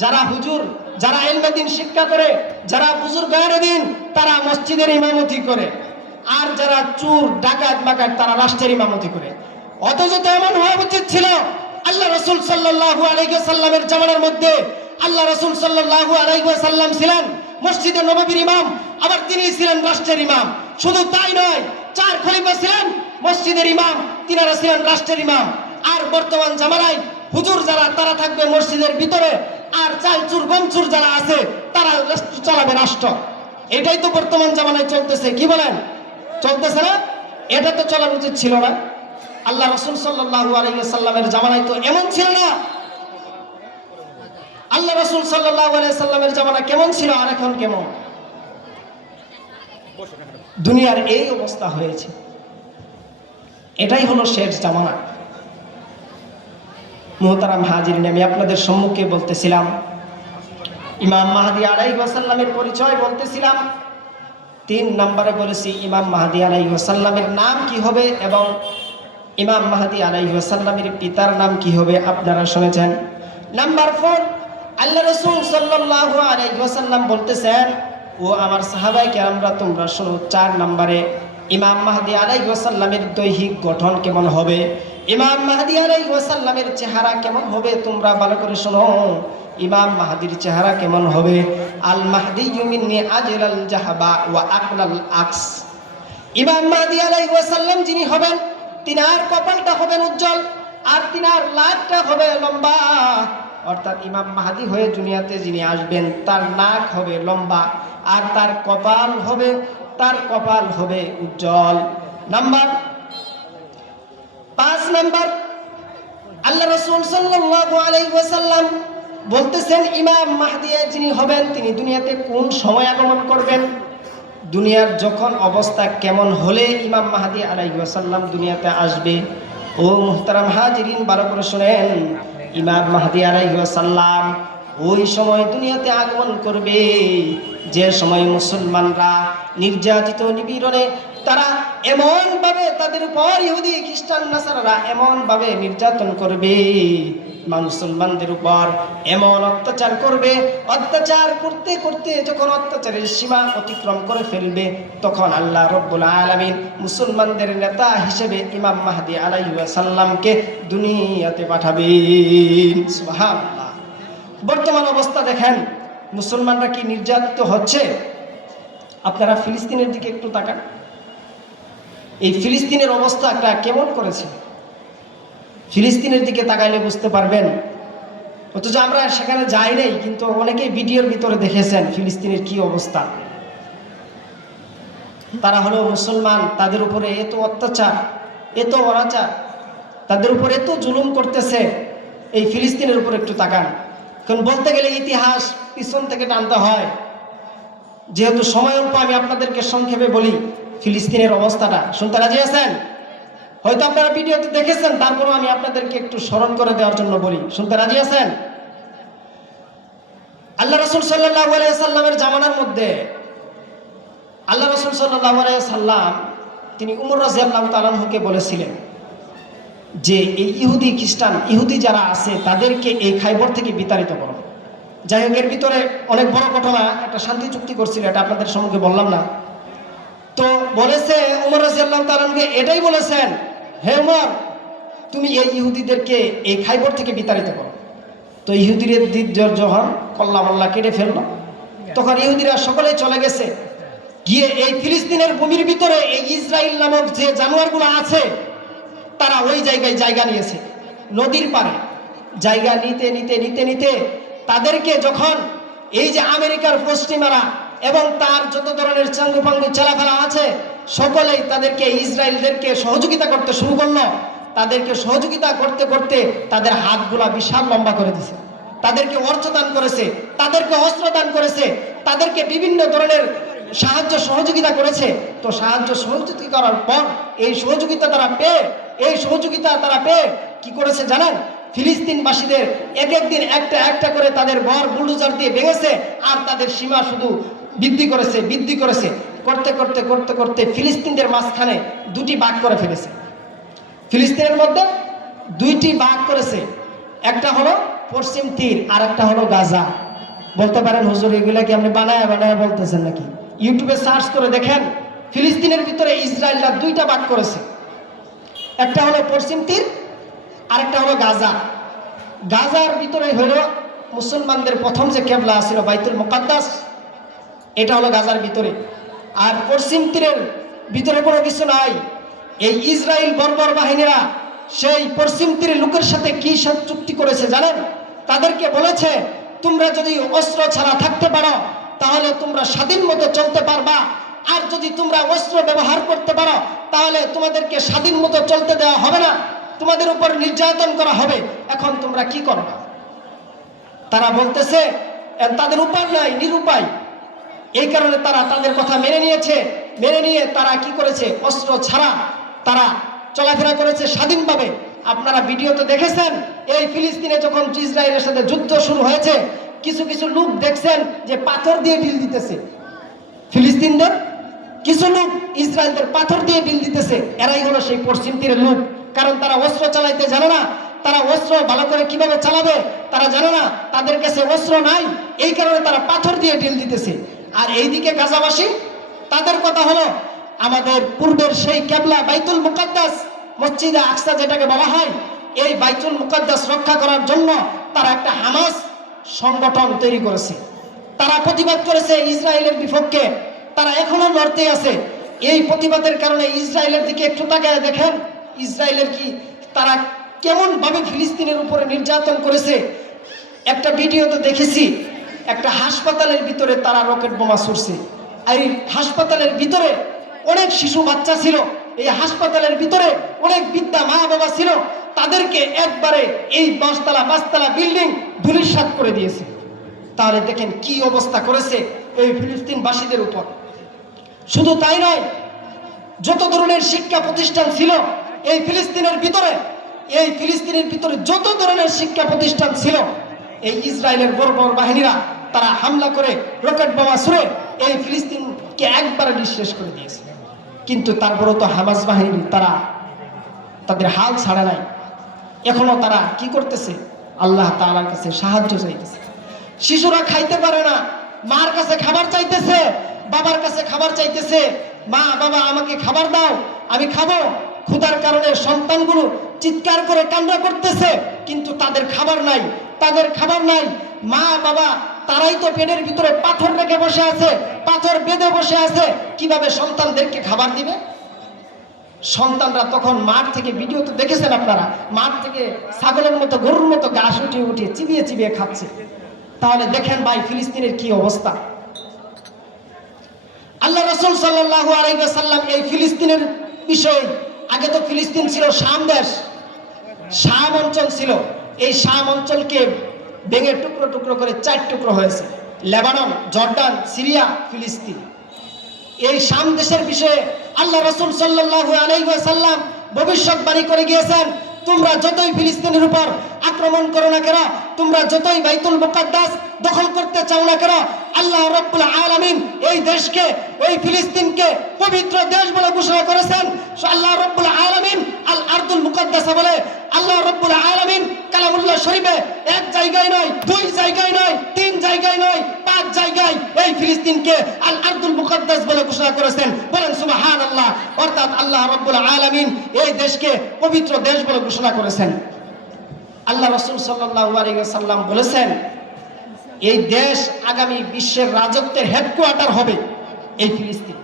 যারা হুজুর, যারা ইলমে দ্বীন শিক্ষা করে, যারা বুজুর্গানে দ্বীন, তারা মসজিদের ইমামতি করে, আর যারা চোর ডাকাত মাকাত তারা রাষ্ট্রের ইমামতি করে। অথচ তো এমন হওয়া উচিত ছিল, আল্লাহ রাসূল সাল্লাল্লাহু আলাইহি ওয়াসাল্লামের জামানার মধ্যে আল্লাহ রাসূল সাল্লাল্লাহু আলাইহি ওয়াসাল্লাম ছিলেন মসজিদে নববীর ইমাম, আবার তিনি ছিলেন রাষ্ট্রের ইমাম। শুধু তাই নয়, 4 খলিফা ছিলেন মসজিদের ইমাম, তিনারা ছিলেন রাষ্ট্রের ইমাম। আর বর্তমান জামানায় হুজুর যারা তারা থাকবে মসজিদের ভিতরে, আর চাল চুর গমচুর যারা আছে তারা চালাবে রাষ্ট্র। এটাই তো বর্তমান জামানায় চলতেছে, কি বলেন? চলতেছে না? এটা তো চলার উচিত ছিল না। আল্লাহ রাসূল সাল্লাল্লাহু আলাইহি ওয়াসাল্লামের জামানায় তো এমন ছিল না। আল্লাহ রাসূল সাল্লাল্লাহু আলাইহি ওয়াসাল্লামের জামানা কেমন ছিল আর এখন কেমন? দুনিয়ার এই অবস্থা হয়েছে। এটাই হলো শেষ জামানা। মুহতারাম হাজিরিন, আমি আপনাদের সম্মুখে বলতেছিলাম ইমাম মাহদী আলাইহিস সালামের পরিচয় বলতেছিলাম। 3 নম্বরে বলেছি ইমাম মাহদী আলাইহিস সালামের নাম কি হবে এবং ইমাম মাহদী আলাইহিস সালামের পিতার নাম কি হবে আপনারা শুনেছেন? নাম্বার 4, আল্লাহ রাসূল সাল্লাল্লাহু আলাইহি ওয়াসাল্লাম বলতেছেন, ও আমার সাহাবায়ে কেরামরা তোমরা শোনো, 4 নম্বরে ইমাম মাহদী আলাইহিস সালামের দৈহিক গঠন কেমন হবে, ইমাম মাহদী আলাইহিস সালামের চেহারা কেমন হবে, তোমরা ভালো করে শোনো। ইমাম মাহদীর চেহারা কেমন হবে? আল মাহদী মিন্নি আজলাল জাহবা ওয়া আকলাল আকস। ইমাম মাহদী আলাইহিস সালাম যিনি হবেন, তিনার কপালটা হবে উজ্জ্বল, আর তিনার লাকটা হবে লম্বা। অর্থাৎ ইমাম মাহদী হয়ে দুনিয়াতে যিনি আসবেন, তার নাক হবে লম্বা, আর তার কপাল হবে উজ্জ্বল। নাম্বার 5 নাম্বার, আল্লাহ রাসূল সাল্লাল্লাহু আলাইহি ওয়াসাল্লাম বলতেছেন, ইমাম মাহদী যিনি হবেন, তিনি দুনিয়াতে কোন সময় আগমন করবেন, দুনিয়ার যখন অবস্থা কেমন হলে ইমাম মাহদী আলাইহিস সালাম দুনিয়াতে আসবে। ও মুহতারাম হাজিরিন, ভালো করে শুনেন, ইমাম মাহদী আলাইহিস সালাম ওই সময় দুনিয়াতে আগমন করবে যে সময় মুসলমানরা নির্যাতিত, নিপীড়নে, তারা এমনভাবে তাদের উপর ইহুদি খ্রিস্টান নাসারারা এমনভাবে নির্যাতন করবে, মুসলমানদের উপর এমন অত্যাচার করবে, অত্যাচার করতে করতে যখন অত্যাচারের সীমা অতিক্রম করে ফেলবে, তখন আল্লাহ রব্বুল আলামিন মুসলমানদের নেতা হিসেবে ইমাম মাহদী আলাইহিস সালামকে দুনিয়াতে পাঠাবেন। সুবহানাল্লাহ। বর্তমান অবস্থা দেখেন, মুসলমানরা কি নির্যাতিত হচ্ছে? আপনারা ফিলিস্তিনের দিকে একটু তাকান, এই ফিলিস্তিনের অবস্থাটা কেমন করেছে, ফিলিস্তিনের দিকে তাকাইলে বুঝতে পারবেন। অথচ আমরা সেখানে যাই নাই, কিন্তু অনেকেই ভিডিওর ভিতরে দেখেছেন ফিলিস্তিনের কি অবস্থা। তারা হলো মুসলমান, তাদের উপরে এত অত্যাচার, এত অনাচার, তাদের উপরে এত জুলুম করতেছে। এই ফিলিস্তিনের উপর একটু তাকান। কারণ বলতে গেলে ইতিহাস পিছন থেকে টানতে হয়, যেহেতু সময় অল্প আমি আপনাদেরকে সংক্ষেপে বলি ফিলিস্তিনের অবস্থাটা। শুনতে রাজি আছেন? হয়তো আপনারা ভিডিওতে দেখেছেন, তারপরেও আমি আপনাদেরকে একটু স্মরণ করে দেওয়ার জন্য বলি। শুনতে রাজি আছেন? আল্লাহ রাসূল সাল্লাল্লাহু আলাইহি সাল্লামের জামানার মধ্যে আল্লাহ রাসূল সাল্লাল্লাহু আলাইহি সাল্লাম তিনি উমর রাদিয়াল্লাহু তাআলা আনহুকে বলেছিলেন যে এই ইহুদি যারা আছে তাদেরকে এই খাইবর থেকে বিতাড়িত করো। যাই হোক, এর ভিতরে অনেক বড় ঘটনা, একটা শান্তি চুক্তি করছিল, এটা আপনাদের সম্মুখে বললাম না। তো বলেছে উমর রাদিয়াল্লাহু তাআলা আনহুকে এটাই বলেছেন, হে উমর, তুমি এই ইহুদিদেরকে এই খাইবর থেকে বিতাড়িত করো। তো ইহুদিদের যখন কল্লা মল্লা কেটে ফেললো, তখন ইহুদিরা সকলেই চলে গেছে, গিয়ে এই ফিলিস্তিনের ভূমির ভিতরে এই ইসরায়েল নামক যে জানোয়ারগুলো আছে তারা ওই জায়গায় জায়গা নিয়েছে, নদীর পারে জায়গা নিতে নিতে নিতে নিতে তাদেরকে যখন এই যে আমেরিকার পশ্চিমারা এবং তার যত ধরনের চাঙ্গুপাঙ্গু চেলাফেলা আছে সকলেই তাদেরকে ইসরায়েলদেরকে সহযোগিতা করতে শুরু করলো। তাদেরকে সহযোগিতা করতে করতে তাদের হাতগুলা বিশাল লম্বা করে দিয়েছে, তাদেরকে অর্থ দান করেছে, তাদেরকে অস্ত্র দান করেছে, তাদেরকে বিভিন্ন ধরনের সাহায্য সহযোগিতা করেছে। তো সাহায্য সহযোগিতা করার পর এই সহযোগিতা তারা পেয়ে কি করেছে জানেন? ফিলিস্তিনবাসীদের এক একদিন একটা একটা করে তাদের ঘর বুলডোজার দিয়ে ভেঙেছে, আর তাদের সীমা শুধু বৃদ্ধি করেছে। করতে করতে করতে করতে ফিলিস্তিনদের মাঝখানে দুটি ভাগ করে ফেলেছে। ফিলিস্তিনের মধ্যে দুইটি ভাগ করেছে, একটা হলো পশ্চিম তীর আর একটা হলো গাজা। বলতে পারেন হুজুর এগুলা কি আপনি বানায় বলতেছেন নাকি? ইউটিউবে সার্চ করে দেখেন, ফিলিস্তিনের ভিতরে ইসরায়েলরা দুইটা ভাগ করেছে, একটা হলো পশ্চিম তীর আর একটা হলো গাজা। গাজার ভিতরে হলো মুসলমানদের প্রথম যে কেবলা ছিল বাইতুল মুকাদ্দাস, এটা হলো গাজার ভিতরে। আর পশ্চিম তীরের ভিতরে কোনো কিছু নাই। এই ইসরায়েল বর্বর বাহিনীরা সেই পশ্চিম তীরের লোকের সাথে কি চুক্তি করেছে জানেন? তাদেরকে বলেছে, তোমরা যদি অস্ত্র ছাড়া থাকতে পারো তাহলে তোমরা স্বাধীন মতো চলতে পারবা, আর যদি তোমরা অস্ত্র ব্যবহার করতে পারো তাহলে তোমাদেরকে স্বাধীন মতো চলতে দেওয়া হবে না, তোমাদের উপর নির্যাতন করা হবে। এখন তোমরা কি করবা? তারা বলতেছে তাদের উপায় নাই, নিরুপায়। এই কারণে তারা তাদের কথা মেনে নিয়ে তারা কি করেছে? অস্ত্র ছাড়া তারা চলাফেরা করেছে স্বাধীনভাবে। আপনারা ভিডিওতে দেখেছেন, এই ফিলিস্তিনে যখন ইসরায়েলের সাথে যুদ্ধ শুরু হয়েছে, কিছু কিছু লোক দেখছেন যে পাথর দিয়ে ঢিল দিতেছে। ফিলিস্তিনদের কিছু লোক ইসরায়েলদের পাথর দিয়ে ঢিল দিতেছে, এরাই হলো সেই পশ্চিম তীরের লোক। কারণ তারা অস্ত্র চালাইতে জানে না, তারা অস্ত্র ভালো করে কিভাবে চালাবে তারা জানে না, তাদের কাছে অস্ত্র নাই, এই কারণে তারা পাথর দিয়ে ঢিল দিতেছে। আর এইদিকে গাজাবাসী, তাদের কথা হলো আমাদের পূর্বের সেই কেবলা বাইতুল মুকাদ্দাস, মসজিদে আকসা যেটাকে বলা হয়, এই বাইতুল মুকাদ্দাস রক্ষা করার জন্য তারা একটা হামাস সংগঠন তৈরি করেছে। তারা প্রতিবাদ করেছে ইসরায়েলের বিপক্ষে, তারা এখনো লড়তে আছে। এই প্রতিবাদের কারণে ইসরায়েলের দিকে একটু তাকায় দেখেন, ইসরায়েলের কি তারা কেমন ভাবে ফিলিস্তিনের উপরে নির্যাতন করেছে। একটা ভিডিওতে দেখেছি, একটা হাসপাতালের ভিতরে তারা রকেট বোমা ছুড়ছে। এই হাসপাতালের ভিতরে অনেক শিশু বাচ্চা ছিল, এই হাসপাতালের ভিতরে অনেক বৃদ্ধা মা বাবা ছিল, তাদেরকে একবারে এই 10তলা 5তলা বিল্ডিং ধূলিসাৎ করে দিয়েছে। তাহলে দেখেন কি অবস্থা করেছে এই ফিলিস্তিনবাসীদের উপর। শুধু তাই নয়, যত ধরনের শিক্ষা প্রতিষ্ঠান ছিল এই ফিলিস্তিনের ভিতরে, এই ফিলিস্তিনের ভিতরে যত ধরনের শিক্ষা প্রতিষ্ঠান ছিল, এই ইসরায়েলের বর্বর বাহিনীরা তারা হামলা করে রকেট বোমা ছুড়ে এই ফিলিস্তিনকে একবারে নিঃশেষ করে দিয়েছে। কিন্তু তারপরেও তো হামাস বাহিনী তারা তাদের হাল ছাড়ে নাই। এখনো তারা কি করতেছে? আল্লাহ তাআলার কাছে সাহায্য চাইতেছে। শিশুরা খাইতে পারে না, মার কাছে খাবার চাইতেছে, বাবার কাছে খাবার চাইতেছে, মা বাবা আমাকে খাবার দাও, আমি খাবো। ক্ষুধার কারণে সন্তানগুলো চিৎকার করে কান্না করতেছে, কিন্তু তাদের খাবার নাই, তাদের খাবার নাই। মা বাবা তারাই তো পেটের ভিতরে পাথর রেখে বসে আছে, পাথর বেঁধে বসে আছে, কিভাবে সন্তানদেরকে খাবার দিবে? সন্তানরা তখন মাঠ থেকে, ভিডিও তো দেখেছেন আপনারা, মাঠ থেকে ছাগলের মতো গরুর মতো ঘাস উঠিয়ে উঠিয়ে চিবিয়ে চিবিয়ে খাচ্ছে। তাহলে দেখেন ভাই ফিলিস্তিনের কি অবস্থা। আল্লাহ রাসূল সাল্লাল্লাহু আলাইহি ওয়াসাল্লাম এই ফিলিস্তিনের বিষয়ে, আগে তো ফিলিস্তিন ছিল শাম দেশ, শাম অঞ্চল ছিল, এই শাম অঞ্চলকে ভেঙে টুকরো টুকরো করে 4 টুকরো হয়েছে, লেবানন, জর্ডান, সিরিয়া, ফিলিস্তিন। এই শাম দেশের বিষয়ে আল্লাহ রাসূল সাল্লাল্লাহু আলাইহি ওয়াসাল্লাম ভবিষ্যৎবাণী করে গিয়েছেন, তোমরা যতই ফিলিস্তিনের উপর আক্রমণ করো না কেন, তোমরা যতই বাইতুল মুকাদ্দাস দখল করতে চাও না কেন, আল্লাহ রাব্বুল আলামিন এই দেশকে, এই ফিলিস্তিনকে পবিত্র দেশ বলে ঘোষণা করেছেন। আল্লাহ রাব্বুল আলামিন আল আরদুল মুকাদ্দাসা বলে, আল্লাহ রাব্বুল আলামিন কালামুল্লাহ শরীফে 1 জায়গায় নয়, 2 জায়গায় নয়, 3 জায়গায় নয়, 5 জায়গায় এই ফিলিস্তিনকে আল আরদুল মুকাদ্দাস বলে ঘোষণা করেছেন। বলেন সুবহানাল্লাহ। অর্থাৎ আল্লাহ রাব্বুল আলামিন এই দেশকে পবিত্র দেশ বলে ঘোষণা করেছেন। আল্লাহ রাসূল সাল্লাল্লাহু আলাইহি ওয়াসাল্লাম বলেছেন, এই দেশ আগামী বিশ্বের রাজত্বের হেডকোয়ার্টার হবে এই ফিলিস্তিন।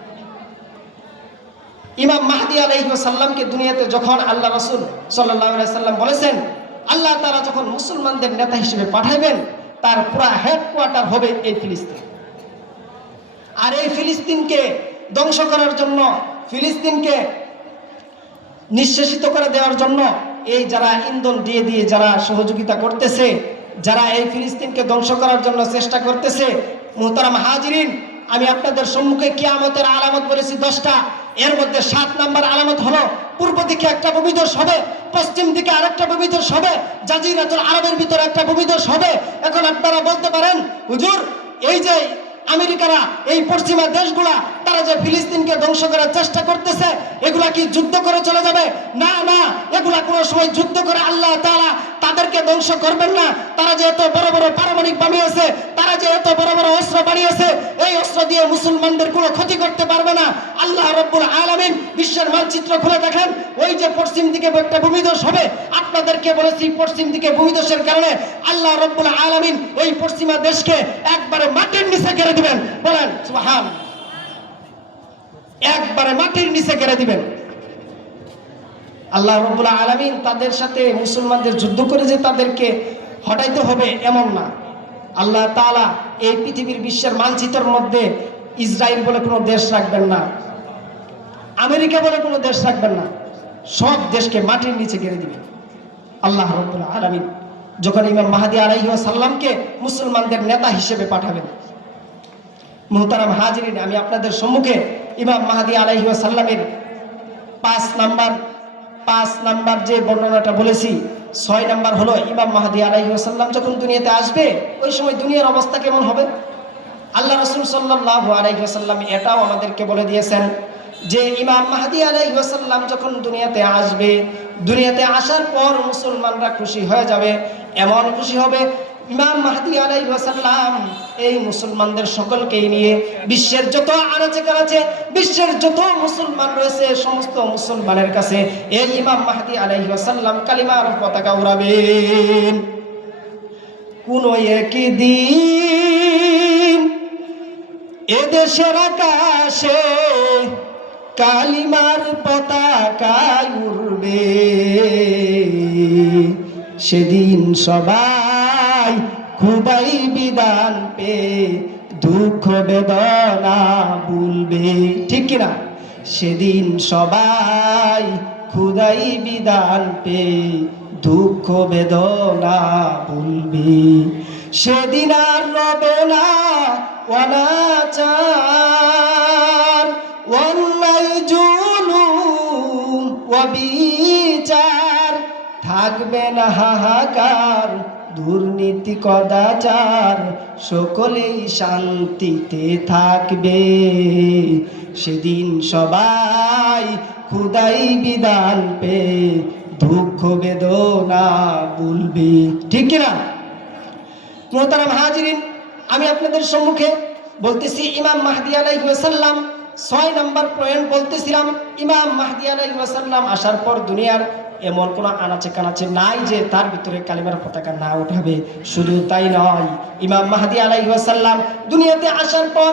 ইমাম মাহদী আলাইহিস সালামকে দুনিয়াতে যখন আল্লাহ রাসূল সাল্লাল্লাহু আলাইহি ওয়াসাল্লাম বলেছেন, আল্লাহ তাআলা যখন মুসলমানদের নেতা হিসেবে পাঠাবেন, তার পুরো হেডকোয়ার্টার হবে এই ফিলিস্তিন। আর এই ফিলিস্তিনকে ধ্বংস করার জন্য, ফিলিস্তিনকে নিঃশেষিত করে দেওয়ার জন্য এই যারা ইন্ধন দিয়ে দিয়ে যারা সহযোগিতা করতেছে, যারা এই ফিলিস্তিনকে ধ্বংস করার জন্য চেষ্টা করতেছে, মুহতারাম হাজিরিন, আমি আপনাদের সম্মুখে কিয়ামতের আলামত বলেছি 10টা। এর মধ্যে 7 নাম্বার আলামত হলো পূর্ব দিকে একটা ভূমিধস হবে, পশ্চিম দিকে আরেকটা ভূমিধস হবে, জাজিরাতুল আরবের ভিতরে একটা ভূমিধস হবে। এখন আপনারা বলতে পারেন, হুজুর এই যে আমেরিকারা, এই পশ্চিমা দেশগুলা, তারা যে ফিলিস্তিনকে ধ্বংস করার চেষ্টা করতেছে, এগুলা কি যুদ্ধ করে চলে যাবে? না না, এগুলা কোনো সময় যুদ্ধ করে আল্লাহ তাআলা তাদেরকে ধ্বংস করবেন না। তারা যে এত বড় বড় পারমাণবিক বানিয়েছে, তারা যে এত বড় বড় অস্ত্র বানিয়েছে, এই অস্ত্র দিয়ে মুসলমানদের কোনো ক্ষতি করতে পারবে না। আল্লাহ রাব্বুল আলামিন বিশ্বের মানচিত্র খুলে দেখেন, ওই যে পশ্চিম দিকে একটা ভূমিধস হবে, আপনাদেরকে বলেছি পশ্চিম দিকে ভূমিধসের কারণে আল্লাহ রাব্বুল আলামিন এই পশ্চিমা দেশকে একবারে মাটির নিচে গেড়ে দিবেন। বলেন সুবহান। একবারে মাটির নিচে গেড়ে দিবেন। আল্লাহ রাব্বুল আলামিন তাদের সাথে মুসলমানদের যুদ্ধ করে যে তাদেরকে হটাইতে হবে এমন না। আল্লাহ তাআলা এই পৃথিবীর বিশ্বের মানচিত্রের মধ্যে ইসরায়েল বলে কোনো দেশ রাখবেন না, আমেরিকা বলে কোনো দেশ রাখবেন না, সব দেশকে মাটির নিচে গেড়ে দিবেন আল্লাহ রাব্বুল আলামিন যখন ইমাম মাহদী আলাইহিস সালামকে মুসলমানদের নেতা হিসেবে পাঠাবেন। মুহতারাম হাজিরিন, আমি আপনাদের সম্মুখে ইমাম মাহদী আলাইহিস সালামের 5 নাম্বার যে বর্ণনাটা বলেছি, 6 নাম্বার হলো ইমাম মাহদী আলাইহিস সালাম যখন দুনিয়াতে আসবে, ওই সময় দুনিয়ার অবস্থা কেমন হবে। আল্লাহ রাসূল সাল্লাল্লাহু আলাইহি ওয়াসাল্লাম এটাও আমাদেরকে বলে দিয়েছেন যে ইমাম মাহদী আলাইহিস সালাম যখন দুনিয়াতে আসবে, দুনিয়াতে আসার পর মুসলমানরা খুশি হয়ে যাবে। এমন খুশি হবে ইমাম মাহদী আলাইহিস সালাম এই মুসলমানদের সকলকেই নিয়ে বিশ্বের যত আনাচে কানাচে, বিশ্বের যত মুসলমান রয়েছে সমস্ত মুসলমানের কাছে এই ইমাম মাহদী আলাইহিস সালাম কালিমার পতাকা উড়াবেন। কোন একদিন এদেশের আকাশে কালিমার পতাকা উড়বে, সেদিন সবাই খুদাই বিধান পে দুঃখ বেদনা ভুলবে। ঠিক কিনা? সেদিন সবাই খুদাই বিধান পে দুঃখ বেদনা ভুলবে। সেদিন আর রবে না অনাচার, অন্যায় জুলুম অবিচার, থাকবে না হাহাকার দুর্নীতি কদাচার, সকলেই শান্তিতে থাকবে। সেদিন সবাই খুদাই বিধান পে দুঃখ বেদনা ভুলবে। ঠিক কিনা? মুহতারাম হাজিরিন, আমি আপনাদের সম্মুখে বলতেছি ইমাম মাহদী আলাইহিস সালাম 6 নম্বর পয়েন্ট বলতেছিলাম। ইমাম মাহদী আলাইহিস সালাম আসার পর দুনিয়ার এমন কোনো আনাচে কানাচে নাই যে তার ভিতরে কালিমার পতাকা না উঠাবে। শুধু তাই নয়, ইমাম মাহদী আলাইহিস সালাম দুনিয়াতে আসার পর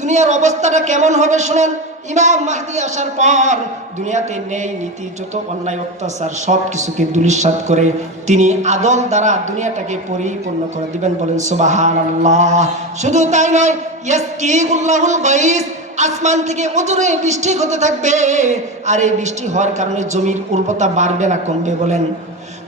দুনিয়ার অবস্থাটা কেমন হবে শুনেন। ইমাম মাহদী আসার পর দুনিয়াতে নেই নীতি, যত অন্যায় অত্যাচার সব কিছুকে ধূলিসাৎ করে তিনি আদল দ্বারা দুনিয়াটাকে পরিপূর্ণ করে দিবেন। বলেন সুবহানাল্লাহ। শুধু তাই নয়, ইয়াসকিউল্লাহুল গাইস, আসমান থেকে অদূরে বৃষ্টি হতে থাকবে। আর এই বৃষ্টি হওয়ার কারণে জমির উর্বরতা বাড়বে না কমবে? বলেন।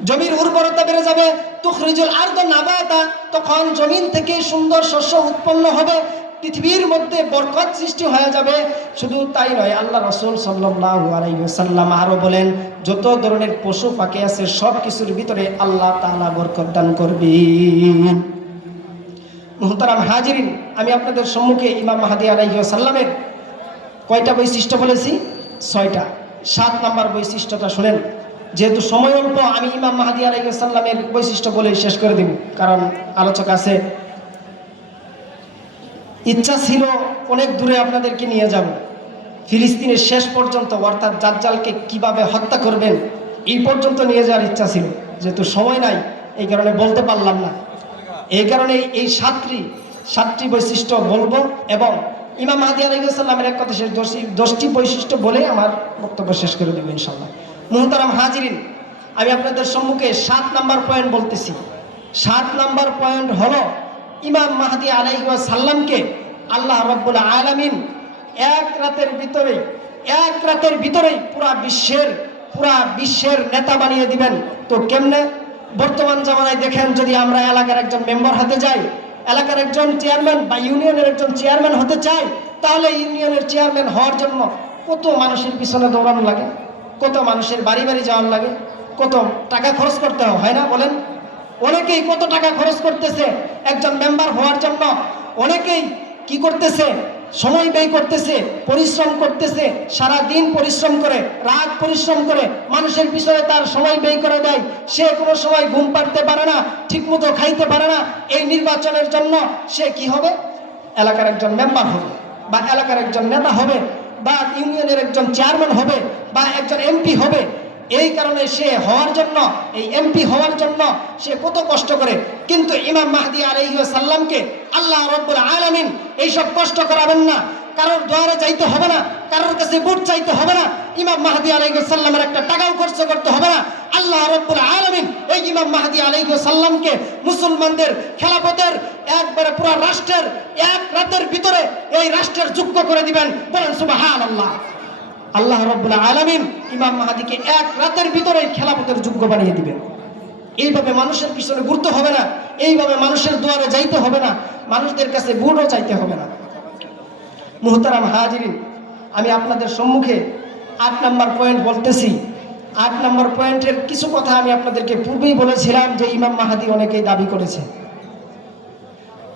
জমির উর্বরতা বেড়ে যাবে। তুখরিজুল আরদ নাবাতা, তখন জমিন থেকে সুন্দর শস্য উৎপন্ন হবে, পৃথিবীর মধ্যে বরকত সৃষ্টি হয়ে যাবে। শুধু তাই নয়, আল্লাহ রাসূল সাল্লাল্লাহু আলাইহি ওয়াসাল্লাম আরো বলেন, যত ধরনের পশু পাখি আছে সব কিছুর ভিতরে আল্লাহ তাআলা বরকত দান করবেন। মুহতারাম হাজিরিন, আমি আপনাদের সম্মুখে ইমাম মাহদী আলাইহিস সালামের কয়টা বৈশিষ্ট্য বলেছি? 6টা। 7 নম্বর বৈশিষ্ট্যটা শুনেন। যেহেতু সময় অল্প, আমি ইমাম মাহদী আলাইহিস সালামের বৈশিষ্ট্য বলে শেষ করে দেব, কারণ আলোচক আছে। ইচ্ছা ছিল অনেক দূরে আপনাদেরকে নিয়ে যাব, ফিলিস্তিনের শেষ পর্যন্ত, অর্থাৎ দাজ্জালকে কিভাবে হত্যা করবেন এই পর্যন্ত নিয়ে যাওয়ার ইচ্ছা ছিল। যেহেতু সময় নাই এই কারণে বলতে পারলাম না। এই কারণে এই 7টি বৈশিষ্ট্য বলবো, এবং ইমাম মাহদী আলাইহিস সালামের এক কথা শেষ 10টি বৈশিষ্ট্য বলে আমার বক্তব্য শেষ করে দেব ইনশাআল্লাহ। মুহতারাম হাজিরিন, আমি আপনাদের সম্মুখে 7 নম্বর পয়েন্ট বলতেছি। 7 নম্বর পয়েন্ট হলো, ইমাম মাহদী আলাইহিস সালামকে আল্লাহ রাব্বুল আলামিন এক রাতের ভিতরেই পুরা বিশ্বের নেতা বানিয়ে দিবেন। তো কেমনে? বর্তমান জামানায় দেখেন, যদি আমরা এলাকার একজন মেম্বার হতে যাই, এলাকার একজন চেয়ারম্যান বা ইউনিয়নের একজন চেয়ারম্যান হতে চাই, তাহলে ইউনিয়নের চেয়ারম্যান হওয়ার জন্য কত মানুষের পিছনে দৌড়ানো লাগে, কত মানুষের বাড়ি বাড়ি যাওয়ার লাগে, কত টাকা খরচ করতে হয় না? বলেন। অনেকেই কত টাকা খরচ করতেছে একজন মেম্বার হওয়ার জন্য। অনেকেই কি করতেছে? সময় ব্যয় করতেছে, পরিশ্রম করতেছে, সারা দিন পরিশ্রম করে, রাত পরিশ্রম করে মানুষের পিছনে তার সময় ব্যয় করে দেয়। সে কোনো সময় ঘুম পাড়তে পারে না, ঠিকমতো খাইতে পারে না। এই নির্বাচনের জন্য সে কি হবে? এলাকার একজন মেম্বার হবে, বা এলাকার একজন নেতা হবে, বা ইউনিয়নের একজন চেয়ারম্যান হবে, বা একজন এমপি হবে। এই কারণে সে হওয়ার জন্য, এই এমপি হওয়ার জন্য সে কত কষ্ট করে। কিন্তু ইমাম মাহদী আলাইহিস সালামকে আল্লাহ রাব্বুল আলামিন এইসব কষ্ট করাবেন না। কারোর দ্বারে যাইতে হবে না, কারোর কাছে ভোট চাইতে হবে না, ইমাম মাহদী আলাইহিস সালামের একটা টাকাও খরচ করতে হবে না। আল্লাহ রাব্বুল আলামিন এই ইমাম মাহদী আলাইহিস সালামকে মুসলমানদের খেলাফতের একবারে পুরো রাষ্ট্রের এক রাতের ভিতরে এই রাষ্ট্রের যোগ্য করে দিবেন। বলেন সুবহানাল্লাহ। আল্লাহ রাব্বুল আলামিন ইমাম মাহদীকে এক রাতের ভিতরে খেলাফতের যোগ্য বানিয়ে দিবেন। এইভাবে মানুষের পিছনে ঘুরতে হবে না, এইভাবে মানুষের দুয়ারে যাইতে হবে না, মানুষদের কাছে ভোটও চাইতে হবে না। মুহতারাম হাজিরিন, আমি আপনাদের সম্মুখে 8 নম্বর পয়েন্ট বলতেছি। 8 নম্বর পয়েন্টের কিছু কথা আমি আপনাদেরকে পূর্বেই বলেছিলাম যে ইমাম মাহদী অনেকেই দাবি করেছে।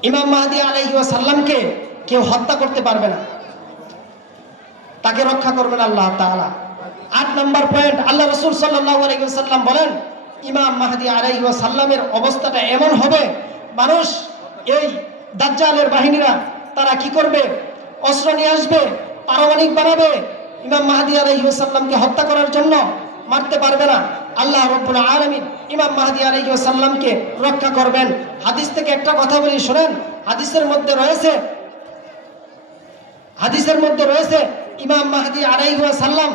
ইমাম মাহদী আলাইহিস সালামকে কেউ হত্যা করতে পারবে না। তাকে রক্ষা করবেন আল্লাহ তাআলা। 8 নম্বর পয়েন্ট, আল্লাহ রাসূল সাল্লাল্লাহু আলাইহি ওয়াসাল্লাম বলেন ইমাম মাহদী আলাইহি ওয়াসাল্লামের অবস্থাটা এমন হবে, মানুষ এই দাজ্জালের বাহিনীরা তারা কি করবে, অস্ত্র নিয়ে আসবে, পারমাণবিক বানাবে, ইমাম মাহদী আলাইহি ওয়াসাল্লামকে হত্যা করার জন্য, মারতে পারবে না। আল্লাহ রাব্বুল আলামিন ইমাম মাহদী আলাইহি ওয়াসাল্লামকে রক্ষা করবেন। হাদিস থেকে একটা কথা বলি শুনেন, হাদিসের মধ্যে রয়েছে ইমাম মাহদী আলাইহি ওয়াসাল্লাম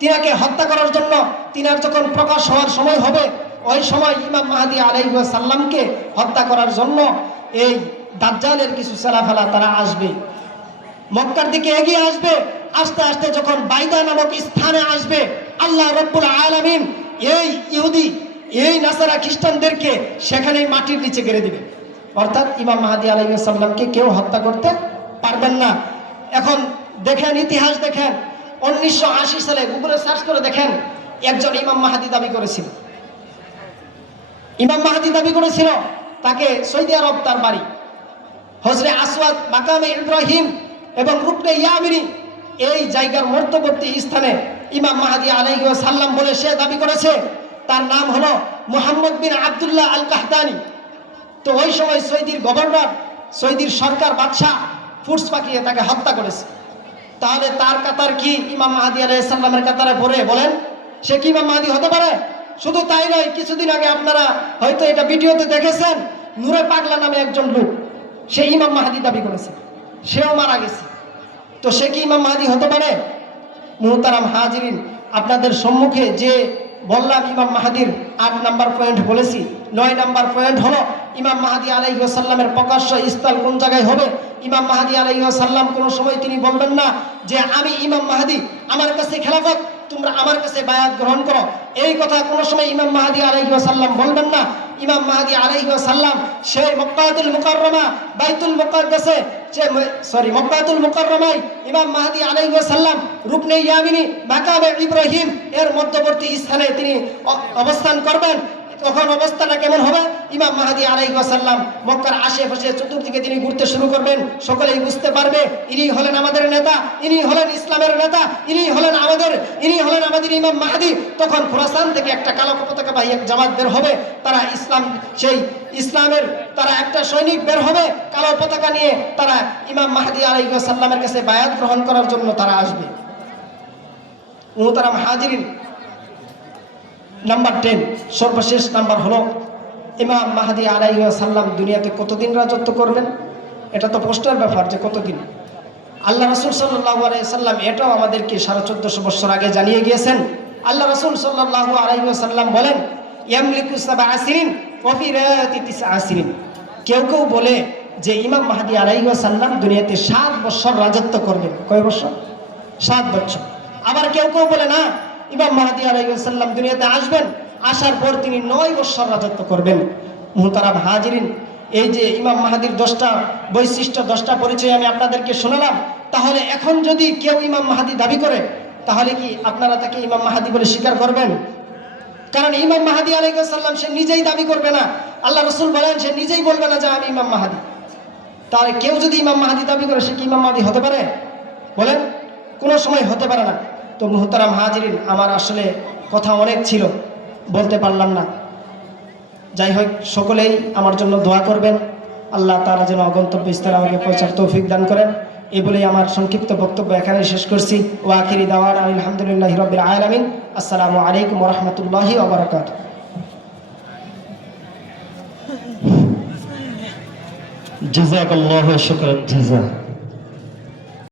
তিনাকে হত্যা করার জন্য, তিনার যখন প্রকাশ হওয়ার সময় হবে, ওই সময় ইমাম মাহদী আলাইহি ওয়াসাল্লামকে হত্যা করার জন্য এই দাজ্জালের কিছু সালাফালা তারা আসবে, মক্কার দিকে এগিয়ে আসবে। আস্তে আস্তে যখন বাইদা নামক স্থানে আসবে, আল্লাহ রাব্বুল আলামিন এই ইহুদি, এই নাসারা খ্রিস্টানদেরকে সেখানেই মাটির নিচে গেড়ে দিবে। অর্থাৎ ইমাম মাহদী আলাইহিস সালামকে কেউ হত্যা করতে পারবেন না। এখন দেখেন, ইতিহাস দেখেন, 1980 সালে গুগলে সার্চ করে দেখেন, একজন ইমাম মাহদী দাবি করেছিল, তাকে সৌদি আরব তার বাড়ি, হজরে আসওয়াদ, মাকামে ইব্রাহিম এবং রুকনে ইয়ামিনী এই জায়গার মধ্যবর্তী স্থানে ইমাম মাহদী আলাইহিস সালাম বলে সে দাবি করেছে। তার নাম হলো মুহাম্মদ বিন আব্দুল্লাহ আল কাহতানি। তো ওই সময় সৌদির গভর্নর, সৌদির সরকার, বাদশাহ ফুর্স পাকিয়ে তাকে হত্যা করেছে। তাহলে তার কাতার কি ইমাম মাহদী আলাইহিস সালামের কাতারে পড়ে? বলেন, সে কি ইমাম মাহদী হতে পারে? শুধু তাই নয়, কিছুদিন আগে আপনারা হয়তো এটা ভিডিওতে দেখেছেন, নূরে পাগলা নামে একজন লোক, সে ইমাম মাহদী দাবি করেছে, সেও মারা গেছে। তো সে কি ইমাম মাহদী হতে পারে? মুহতারাম হাজিরিন, আপনাদের সম্মুখে যে বললাম ইমাম মাহদীর 8 নাম্বার পয়েন্ট বলেছি, 9 নাম্বার পয়েন্ট হলো ইমাম মাহদী আলাইহিস সালামের প্রকাশ্য স্থল কোন জায়গায় হবে। ইমাম মাহদী আলাইহিস সালাম কোনো সময় তিনি বলবেন না যে আমি ইমাম মাহদী, আমার কাছে খেলাফত, তোমরা আমার কাছে বায়াত গ্রহণ করো। এই কথা কোনো সময় ইমাম মাহদী আলাইহিস সালাম বলবেন না। ইমাম মাহদী আলাইহিস সালাম সেই মক্কাতুল মুকাররমা, বাইতুল মুকাদ্দাসে, মক্কাতুল মুকাররমায় ইমাম মাহদী আলাইহিস সালাম রুকনে ইয়ামিনী, মাকামে ইব্রাহিম এর মধ্যবর্তী স্থানে তিনি অবস্থান করবেন। তখন অবস্থাটা কেমন হবে? ইমাম মাহদী আলাইহিস সালাম মক্কার আশেপাশে চতুর্দিকে তিনি ঘুরতে শুরু করবেন। সকলেই বুঝতে পারবে ইনি হলেন আমাদের নেতা, ইনি হলেন ইসলামের নেতা, ইনি হলেন আমাদের ইমাম মাহদী। তখন খোরাসান থেকে একটা কালো পতাকাবাহী এক জামাত বের হবে, তারা ইসলামের তারা একটা সৈনিক বের হবে কালো পতাকা নিয়ে, তারা ইমাম মাহদী আলাইহিস সালামের কাছে বায়াত গ্রহণ করার জন্য তারা আসবে। মুহতারাম হাজিরিন, নাম্বার 10, সর্বশেষ নাম্বার হলো ইমাম মাহদী আলাইহিস সালাম দুনিয়াতে কতদিন রাজত্ব করবেন? এটা তো প্রশ্নের ব্যাপার যে কতদিন। আল্লাহ রাসূল সাল্লাল্লাহু আলাইহি সাল্লাম এটাও আমাদেরকে 1450 বছর আগে জানিয়ে গিয়েছেন। আল্লাহ রাসূল সাল্লাল্লাহু আলাইহি সাল্লাম বলেন ইয়ামলিকু 7 সিনিন ওয়া ফি রাতি 9 সিনিন। কেউ বলে যে ইমাম মাহদী আলাইহিস সালাম দুনিয়াতে 7 বছর রাজত্ব করবেন। কয় বছর? 7 বছর। আবার কেউ বলে না, ইমাম মাহদী আলাইহিস সালাম দুনিয়াতে আসবেন, আসার পর তিনি 9 বছর রাজত্ব করবেন। মুহতারাম হাজিরিন, এই যে ইমাম মাহদীর 10টা বৈশিষ্ট্য, 10টা পরিচয় আমি আপনাদেরকে শোনালাম। তাহলে এখন যদি কেউ ইমাম মাহদী দাবি করে, তাহলে কি আপনারা তাকে ইমাম মাহদী বলে স্বীকার করবেন? কারণ ইমাম মাহদী আলাইহিস সালাম সে নিজেই দাবি করবে না। আল্লাহ রাসূল বলেন সে নিজেই বলবে না যে আমি ইমাম মাহদী। তাহলে কেউ যদি ইমাম মাহদী দাবি করে, সে কি ইমাম মাহদী হতে পারে? বলেন, কোনো সময় হতে পারে না। তো মুহতারাম হাজিরিন, আমার আসলে কথা অনেক ছিল, বলতে পারলাম না। যাই হোক, সকলেই আমার জন্য দোয়া করবেন, আল্লাহ তাআলা যেন গন্তব্য স্থলে আমাকে পৌঁছার তৌফিক দান করেন। এই বলেই আমার সংক্ষিপ্ত বক্তব্য এখানে শেষ করছি। ওয়া আখিরি দাওয়ানা আলহামদুলিল্লাহি রাব্বিল আলামিন। আসসালামু আলাইকুম ওয়া রাহমাতুল্লাহি ওয়া বারাকাতুহু। জাযাকাল্লাহু শুকরান জাযা।